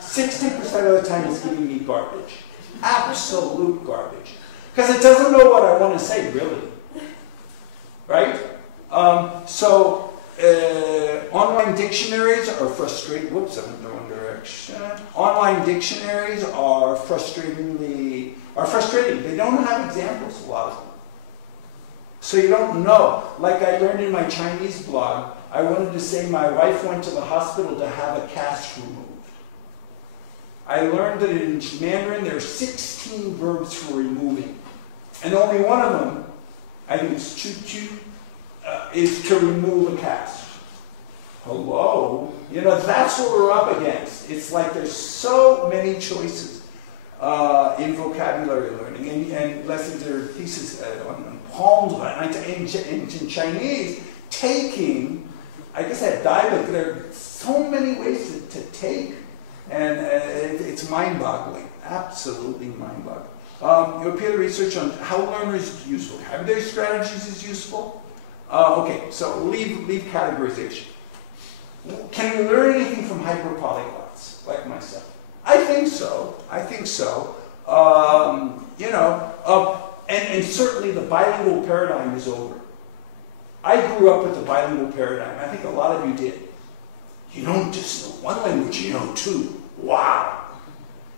60% of the time it's giving me garbage. Absolute garbage. Because it doesn't know what I want to say, really. Right? Online dictionaries are frustrating. Whoops, I'm in the wrong direction. Online dictionaries are frustrating. They don't have examples, a lot of them. So you don't know. Like I learned in my Chinese blog, I wanted to say my wife went to the hospital to have a cast removed. I learned that in Mandarin there are 16 verbs for removing. And only one of them, I think it's chu-chu, is to remove a cast. Hello? You know, that's what we're up against. It's like there's so many choices in vocabulary learning. And lessons, there are pieces on palms, in Chinese, taking, I guess at dialect, there are so many ways to take, and it's mind-boggling, absolutely mind-boggling. You appear to research on how learners use vocabulary strategies is useful. Okay, so leave categorization. Can we learn anything from hyperpolyglots like myself? I think so. I think so. You know, and certainly the bilingual paradigm is over. I grew up with the bilingual paradigm. I think a lot of you did. You don't just know one language, you know two. Wow.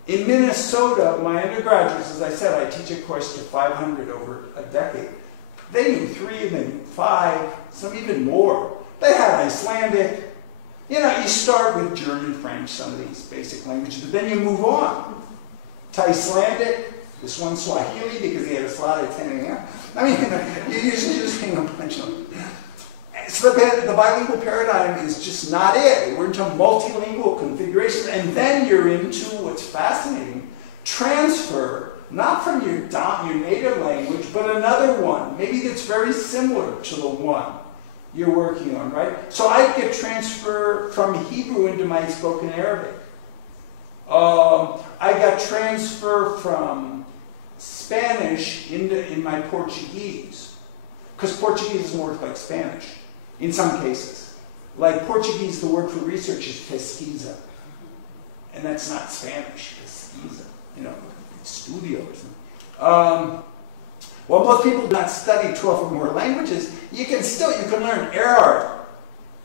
In Minnesota, my undergraduates, as I said, I teach a course to 500 over a decade. They knew 3 and then 5, some even more. They had Icelandic. You know, you start with German, French, some of these basic languages, but then you move on to Icelandic. This one Swahili because he had a slot at 10 a.m. I mean, you're just a bunch of them. So the bilingual paradigm is just not it. We're into multilingual configurations, and then you're into what's fascinating, transfer, not from your native language, but another one, maybe that's very similar to the one you're working on, right? So I get transfer from Hebrew into my spoken Arabic. I got transfer from Spanish in my Portuguese, because Portuguese doesn't work like Spanish. In some cases. Like Portuguese, the word for research is pesquisa. And that's not Spanish, pesquisa. You know, studio or something. Well, most people do not study 12 or more languages. You can learn. Erhard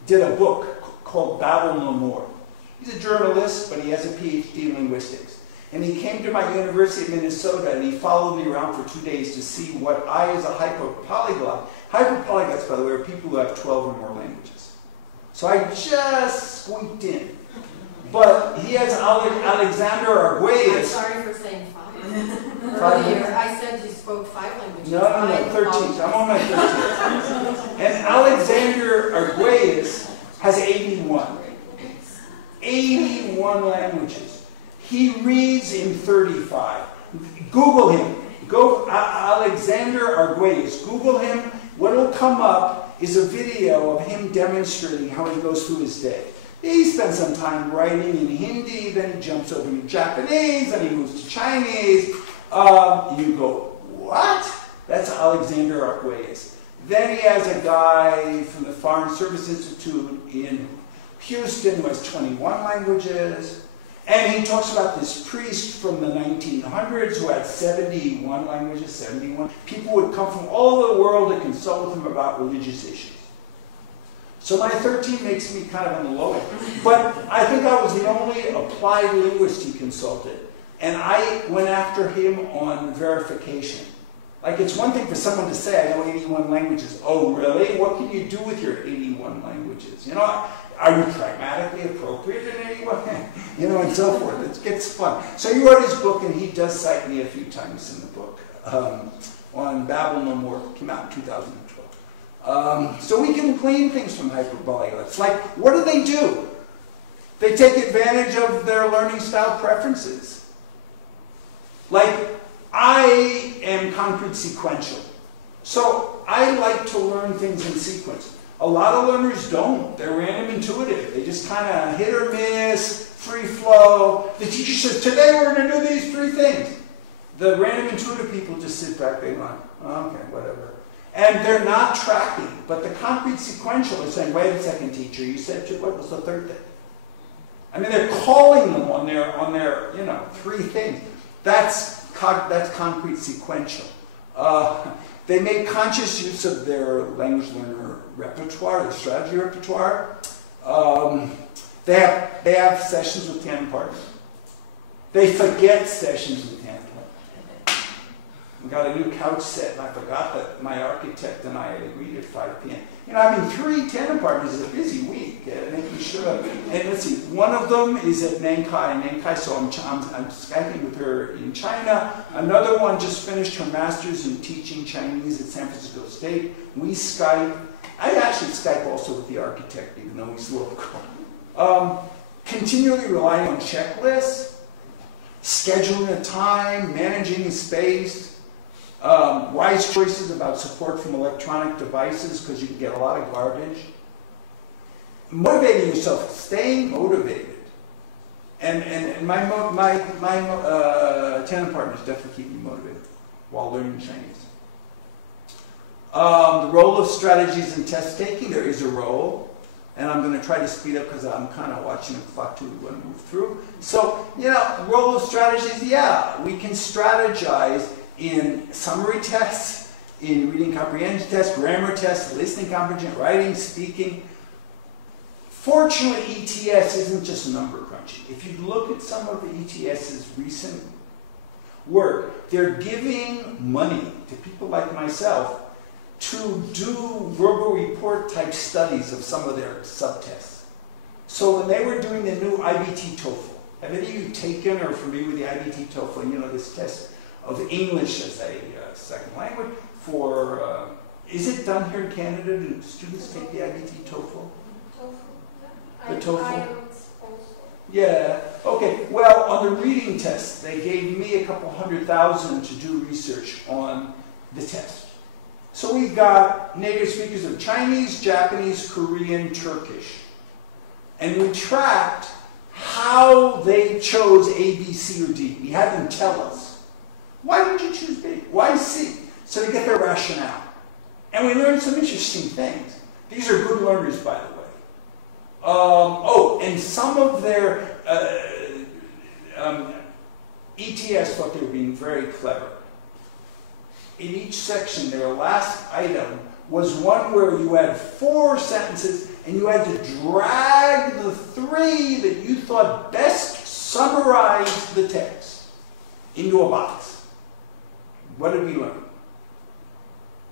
did a book called Babel No More. He's a journalist, but he has a PhD in linguistics. And he came to my University of Minnesota, and he followed me around for 2 days to see what I, as a hyperpolyglot, hyperpolyglots, by the way, are people who have 12 or more languages. So I just squeaked in. But he has Alexander Arguelles. I'm sorry for saying 5. Earlier, I said you spoke 5 languages. No, 13. I'm on my 13th. And Alexander Arguelles has 81. 81 languages. He reads in 35. Google him. Go Alexander Arguelles. Google him. What will come up is a video of him demonstrating how he goes through his day. He spends some time writing in Hindi, then he jumps over to Japanese, then he moves to Chinese. You go, what? That's Alexander Arquelles. Then he has a guy from the Foreign Service Institute in Houston who has 21 languages. And he talks about this priest from the 1900s who had 71 languages, 71. People would come from all over the world to consult with him about religious issues. So my 13 makes me kind of on the low end. But I think I was the only applied linguist he consulted. And I went after him on verification. Like, it's one thing for someone to say, I know 81 languages. Oh, really? What can you do with your 81 languages? You know, are you pragmatically appropriate in any way? You know, and so forth. It gets fun. So he wrote his book, and he does cite me a few times in the book, on Babel No More. It came out in 2012. So we can glean things from hyperbolic. It's like, what do? They take advantage of their learning style preferences. Like, I am concrete sequential. So I like to learn things in sequence. A lot of learners don't. They're random intuitive. They just kind of hit or miss, free flow. The teacher says, today we're going to do these 3 things. The random intuitive people just sit back, they go, okay, whatever. And they're not tracking. But the concrete sequential is saying, wait a second, teacher, you said, what was the 3rd thing? I mean, they're calling them on their 3 things. That's concrete sequential. They make conscious use of their language learner repertoire, their strategy repertoire. They have sessions with tandem partners. They forget sessions with tandem partners. We got a new couch set, and I forgot that my architect and I had agreed at 5 p.m. You know, I mean, 3 tandem partners is a busy week, making sure. And let's see, one of them is at Nankai, so I'm Skyping with her in China. Another one just finished her master's in teaching Chinese at San Francisco State. We Skype. I actually Skype also with the architect, even though he's local. Continually relying on checklists, scheduling a time, managing space. Wise choices about support from electronic devices, because you can get a lot of garbage. Motivating yourself, staying motivated. And my tandem partners definitely keep me motivated while learning Chinese. The role of strategies in test taking, there is a role. And I'm going to try to speed up because I'm kind of watching the clock too. We want to move through. So, role of strategies, we can strategize in summary tests, in reading comprehension tests, grammar tests, listening comprehension, writing, speaking. Fortunately, ETS isn't just number crunching. If you look at some of the ETS's recent work, they're giving money to people like myself to do verbal report type studies of some of their subtests. So when they were doing the new IBT TOEFL, have any of you taken or familiar with the IBT TOEFL, this test of English as a second language for, is it done here in Canada? Do students take the IBT TOEFL? The TOEFL? Yeah, okay. Well, on the reading test, they gave me a couple $100,000 to do research on the test. So we got native speakers of Chinese, Japanese, Korean, Turkish. And we tracked how they chose A, B, C, or D. We had them tell us. Why did you choose B? Why C? So they get their rationale. And we learned some interesting things. These are good learners, by the way. And some of their ETS thought they were being very clever. In each section, their last item was one where you had 4 sentences and you had to drag the 3 that you thought best summarized the text into a box. What did we learn?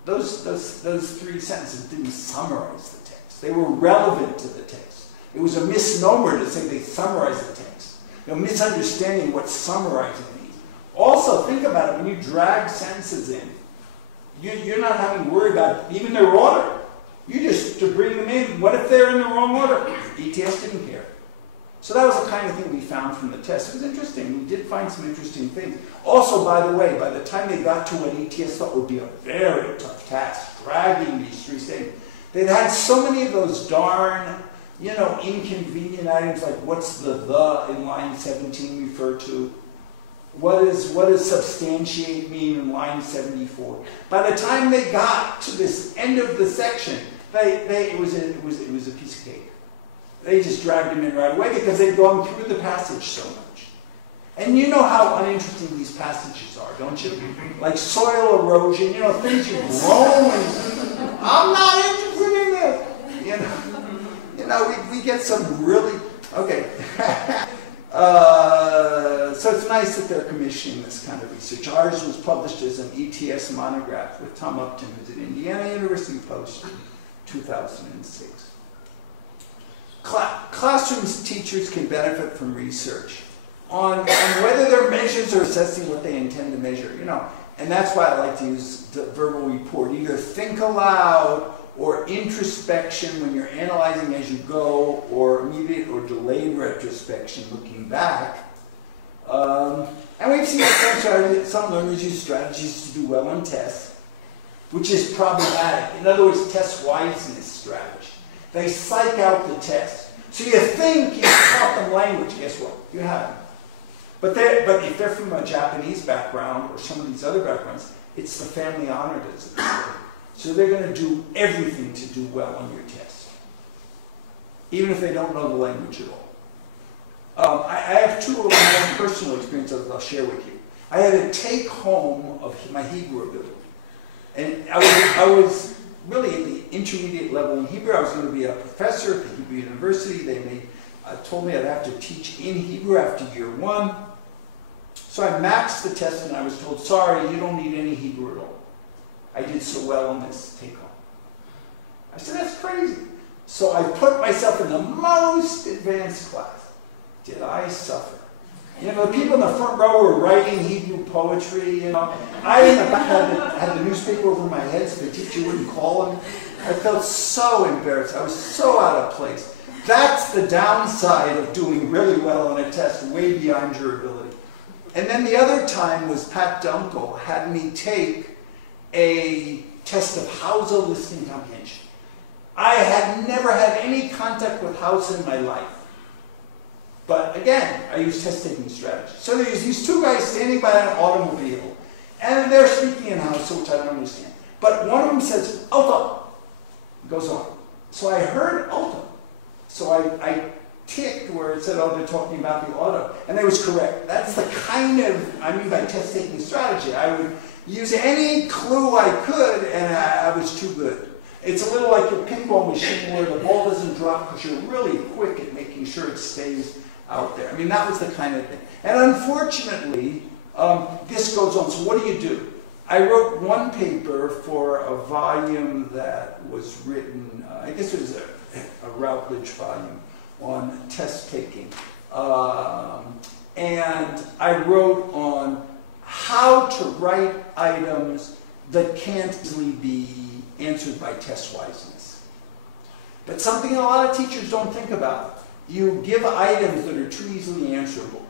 Those 3 sentences didn't summarize the text. They were relevant to the text. It was a misnomer to say they summarized the text. Misunderstanding what summarizing means. Also, think about it. When you drag sentences in, you're not having to worry about even their order. You just to bring them in. What if they're in the wrong order? ETS didn't care. So that was the kind of thing we found from the test. It was interesting. We did find some interesting things. Also, by the way, by the time they got to what ETS thought would be a very tough task, dragging these 3 statements, they'd had so many of those darn, inconvenient items like what's the in line 17 refer to? What does substantiate mean in line 74? By the time they got to this end of the section, it was a piece of cake. They just dragged him in right away because they'd gone through the passage so much. And you know how uninteresting these passages are, don't you? Like soil erosion, things you've grown. I'm not interested in this. We get some really, okay. So it's nice that they're commissioning this kind of research. Ours was published as an ETS monograph with Tom Upton, who's at Indiana University, published in 2006. Classrooms, teachers can benefit from research on whether their measures are assessing what they intend to measure, And that's why I like to use the verbal report. Either think aloud or introspection when you're analyzing as you go, or immediate or delayed retrospection looking back. And we've seen that some learners use strategies to do well on tests, which is problematic. In other words, test wiseness strategy. They psych out the test. So you think you've taught them language. Guess what? You haven't. But if they're from a Japanese background or some of these other backgrounds, it's the family honor that's at stake. So they're going to do everything to do well on your test, even if they don't know the language at all. I have two of my own personal experiences I'll share with you. I had a take home of my Hebrew ability. And I was really at the intermediate level in Hebrew. I was going to be a professor at the Hebrew University. They told me I'd have to teach in Hebrew after year one. So I maxed the test and I was told, sorry, you don't need any Hebrew at all. I did so well on this take home. I said, that's crazy. So I put myself in the most advanced class. Did I suffer? The people in the front row were writing Hebrew poetry. I in the back had the newspaper over my head so the teacher wouldn't call him. I felt so embarrassed. I was so out of place. That's the downside of doing really well on a test, way beyond your ability. And then the other time was Pat Dunkel had me take a test of Hausa listening comprehension. I had never had any contact with Hausa in my life. But again, I use test-taking strategy. So there's these two guys standing by an automobile, and they're speaking in Hausa, which I don't understand. But one of them says, Alta, goes on. So I heard Alta. So I ticked where it said, oh, they're talking about the auto. And it was correct. That's the kind of, I mean by test-taking strategy. I would use any clue I could, and I was too good. It's a little like your pinball machine where the ball doesn't drop because you're really quick at making sure it stays out there. I mean, that was the kind of thing. And unfortunately, this goes on. So what do? I wrote one paper for a volume that was written, I guess it was a Routledge volume on test taking. And I wrote on how to write items that can't easily be answered by test wiseness. But something a lot of teachers don't think about. You give items that are too easily answerable.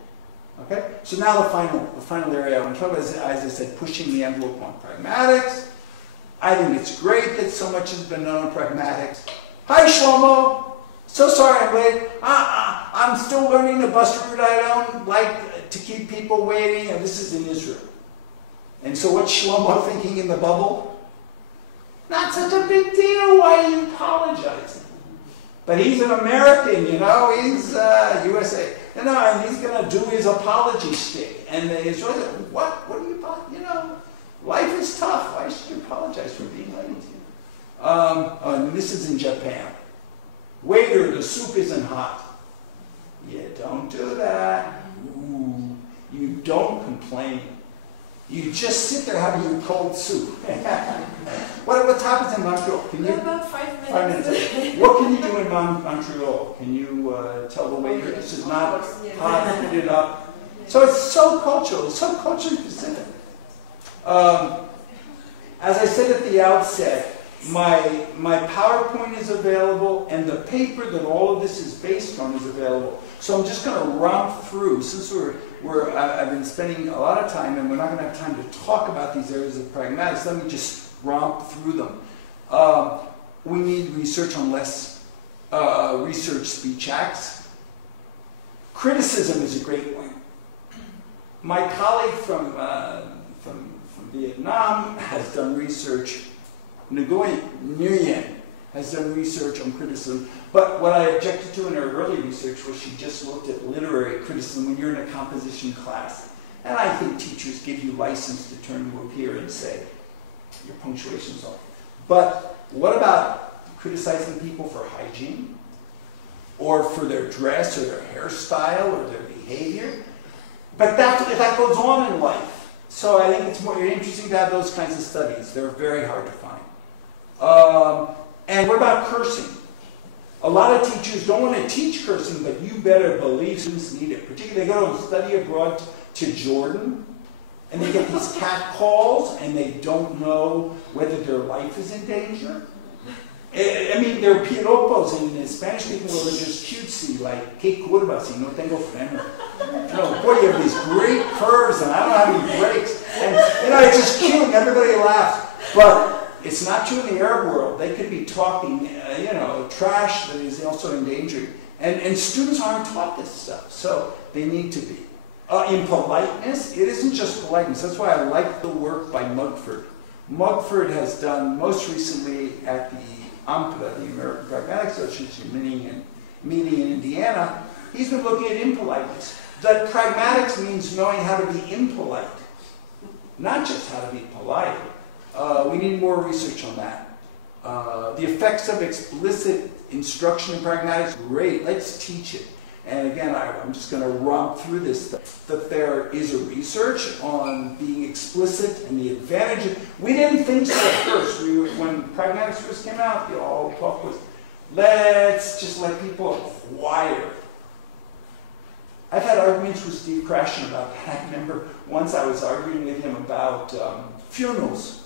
Okay? So now the final area I want to talk about is, as I said, pushing the envelope on pragmatics. I think it's great that so much has been done on pragmatics. Hi, Shlomo. So sorry I'm late. I'm still learning the bus route. I don't like to keep people waiting. And this is in Israel. And so what's Shlomo thinking in the bubble? Not such a big deal. Why are you apologizing? But he's an American, he's USA. And he's going to do his apology stick. And the Israelis say, what are you, life is tough. Why should you apologize for being late? And this is in Japan. Waiter, the soup isn't hot. Yeah, don't do that. Ooh, you don't complain. You just sit there having your cold soup. What happens in Montreal? Can you, about 5 minutes. 5 minutes. What can you do in Montreal? Can you tell the waiter this is not hot, put it up? So it's so cultural, it's so culturally specific. As I said at the outset, my PowerPoint is available, and the paper that all of this is based on is available. So I'm just going to romp through, since I've been spending a lot of time, and we're not going to have time to talk about these areas of pragmatics. Let me just romp through them. We need research on less research speech acts. Criticism is a great one. My colleague from Vietnam has done research, Nguyen has done research on criticism, but what I objected to in her early research was she just looked at literary criticism when you're in a composition class. And I think teachers give you license to turn to a peer and say, your punctuation's off. But what about criticizing people for hygiene? Or for their dress, or their hairstyle, or their behavior? But that goes on in life. So I think it's more interesting to have those kinds of studies. They're very hard to find. And what about cursing? A lot of teachers don't want to teach cursing, but you better believe students need it. Particularly, they go and study abroad to Jordan, and they get these cat calls, and they don't know whether their life is in danger. I mean, there are piropos in Spanish-speaking world that are just cutesy, like, que curvas y no tengo freno. You know, boy, you have these great curves, and I don't have any brakes. And, you know, it's just cute, and everybody laughs. But it's not true in the Arab world. They could be talking, you know, trash that is also endangered. And students aren't taught this stuff, so they need to be. In politeness, it isn't just politeness. That's why I like the work by Mugford. Mugford has done, most recently at the AMPA, the American Pragmatic Association meeting in Indiana, he's been looking at impoliteness. That pragmatics means knowing how to be impolite, not just how to be polite. We need more research on that. The effects of explicit instruction in pragmatics, great, let's teach it. And again, I'm just going to romp through this stuff, that there is a research on being explicit and the advantage. We didn't think so at first. When pragmatics first came out, the all talk was, let's just let people acquire. I've had arguments with Steve Krashen about that. I remember once I was arguing with him about funerals.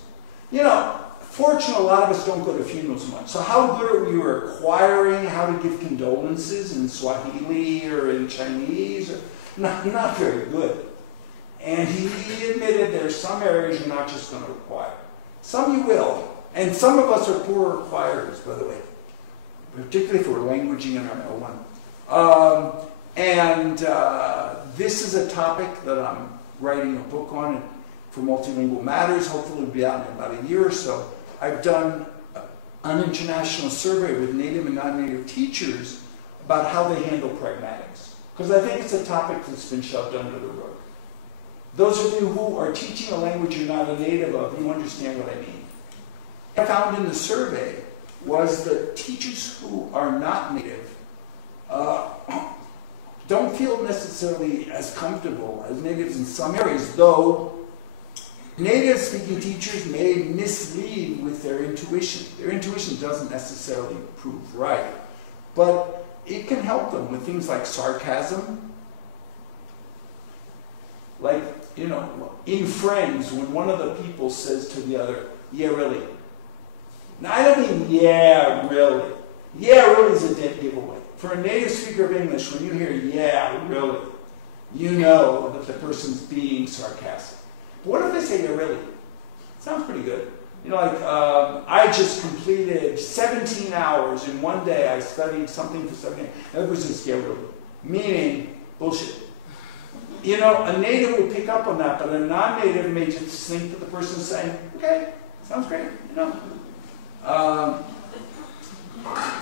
You know, fortunately, a lot of us don't go to funerals much. So how good are we acquiring how to give condolences in Swahili or in Chinese? Not very good. And he admitted there's some areas you're not just going to acquire. Some you will. And some of us are poor acquirers, by the way. Particularly if we're languaging in our L1. This is a topic that I'm writing a book on for Multilingual Matters. Hopefully it'll be out in about a year or so. I've done an international survey with native and non-native teachers about how they handle pragmatics. Because I think it's a topic that's been shoved under the rug. Those of you who are teaching a language you're not a native of, you understand what I mean. What I found in the survey was that teachers who are not native don't feel necessarily as comfortable as natives in some areas, though native-speaking teachers may mislead with their intuition. Their intuition doesn't necessarily prove right, but it can help them with things like sarcasm. Like, you know, in Friends, when one of the people says to the other, yeah, really. Now, I don't mean, yeah, really. Yeah, really is a dead giveaway. For a native speaker of English, when you hear, yeah, really, you know that the person's being sarcastic. What if they say, yeah, really? Sounds pretty good. You know, like, I just completed 17 hours in one day. I studied something for 17 hours. The other person says, yeah, really. Meaning, bullshit. You know, a native will pick up on that, but a non-native may just think that the person's saying, okay, sounds great, you know.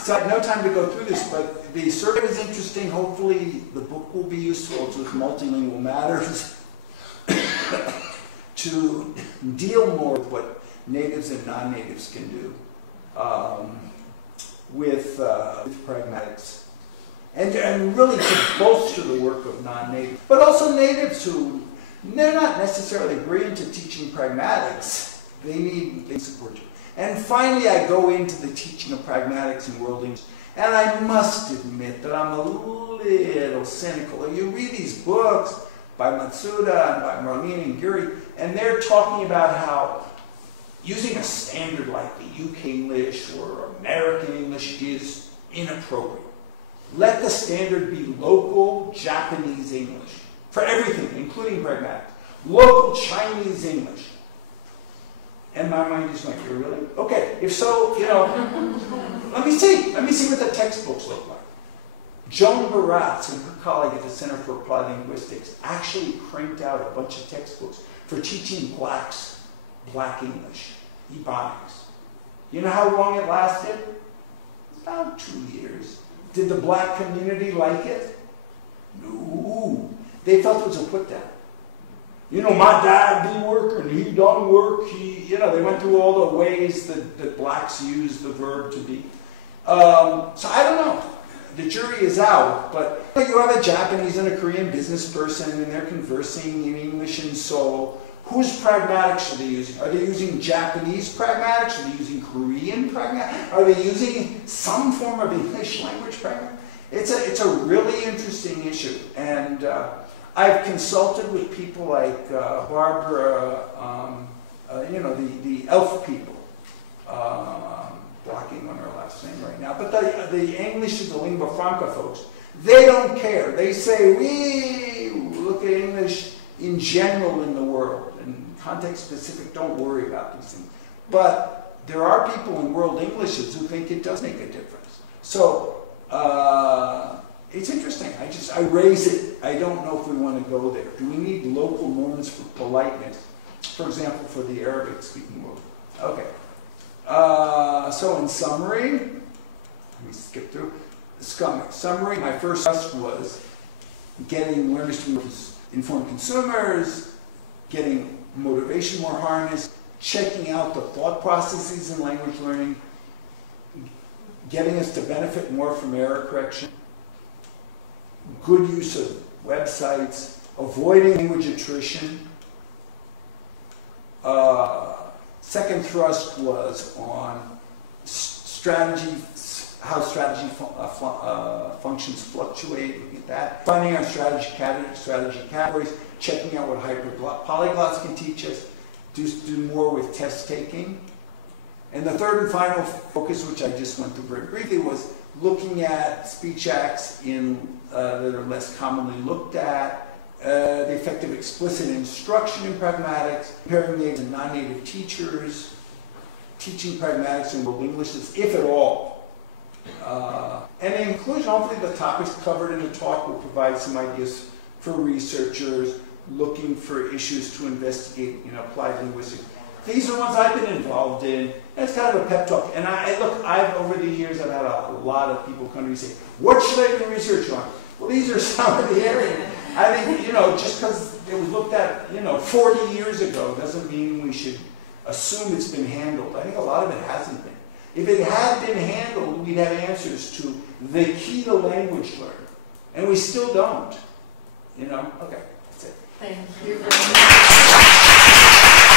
So I have no time to go through this, but the survey was interesting. Hopefully the book will be useful. It's with Multilingual Matters to deal more with what natives and non-natives can do with pragmatics. And really to bolster the work of non-natives. But also natives who, they're not necessarily agreeing to teaching pragmatics. They need support. And finally, I go into the teaching of pragmatics in world English. And I must admit that I'm a little cynical. You read these books by Matsuda and by Marlene and Guri, and they're talking about how using a standard like the UK English or American English is inappropriate. Let the standard be local Japanese English for everything, including pragmatics. Local Chinese English. And my mind is like, you're really? Okay, if so, you know, let me see what the textbooks look like. Joan Baratz and her colleague at the Center for Applied Linguistics actually cranked out a bunch of textbooks for teaching blacks Black English, Ebonics. You know how long it lasted? About 2 years. Did the black community like it? No. They felt it was a put down. You know, my dad be working, he done work, they went through all the ways that blacks use the verb to be. So I don't know. The jury is out, but you have a Japanese and a Korean business person and they're conversing in English and Seoul. Whose pragmatics are they using? Are they using Japanese pragmatics? Are they using Korean pragmatics? Are they using some form of English language pragmatics? It's a really interesting issue. And I've consulted with people like Barbara, the ELF people. Blocking on her last name right now. But the English is the lingua franca folks. They don't care. They say, we look at English in general in the world. And context specific, don't worry about these things. But there are people in world Englishes who think it does make a difference. So, it's interesting. I raise it. I don't know if we want to go there. Do we need local moments for politeness? For example, for the Arabic-speaking world. Okay. So in summary, let me skip through. Summary, my first task was getting learners to be informed consumers, getting motivation more harnessed, checking out the thought processes in language learning, getting us to benefit more from error correction, good use of websites, avoiding language attrition. Second thrust was on strategy, how strategy functions fluctuate, looking at that. Finding our strategy categories, checking out what polyglots can teach us, do more with test taking. And the third and final focus, which I just went through very briefly, was looking at speech acts that are less commonly looked at, the effect of explicit instruction in pragmatics, comparing native and non-native teachers, teaching pragmatics in world Englishes, if at all. And in conclusion, hopefully the topics covered in the talk will provide some ideas for researchers looking for issues to investigate in applied linguistics. These are ones I've been involved in. And it's kind of a pep talk. And over the years, I've had a lot of people come to me and say, what should I do research on? Well, these are some of the areas. I think, just because it was looked at, 40 years ago doesn't mean we should assume it's been handled. I think a lot of it hasn't been. If it had been handled, we'd have answers to the key to language learning. And we still don't. Okay, that's it. Thank you very much.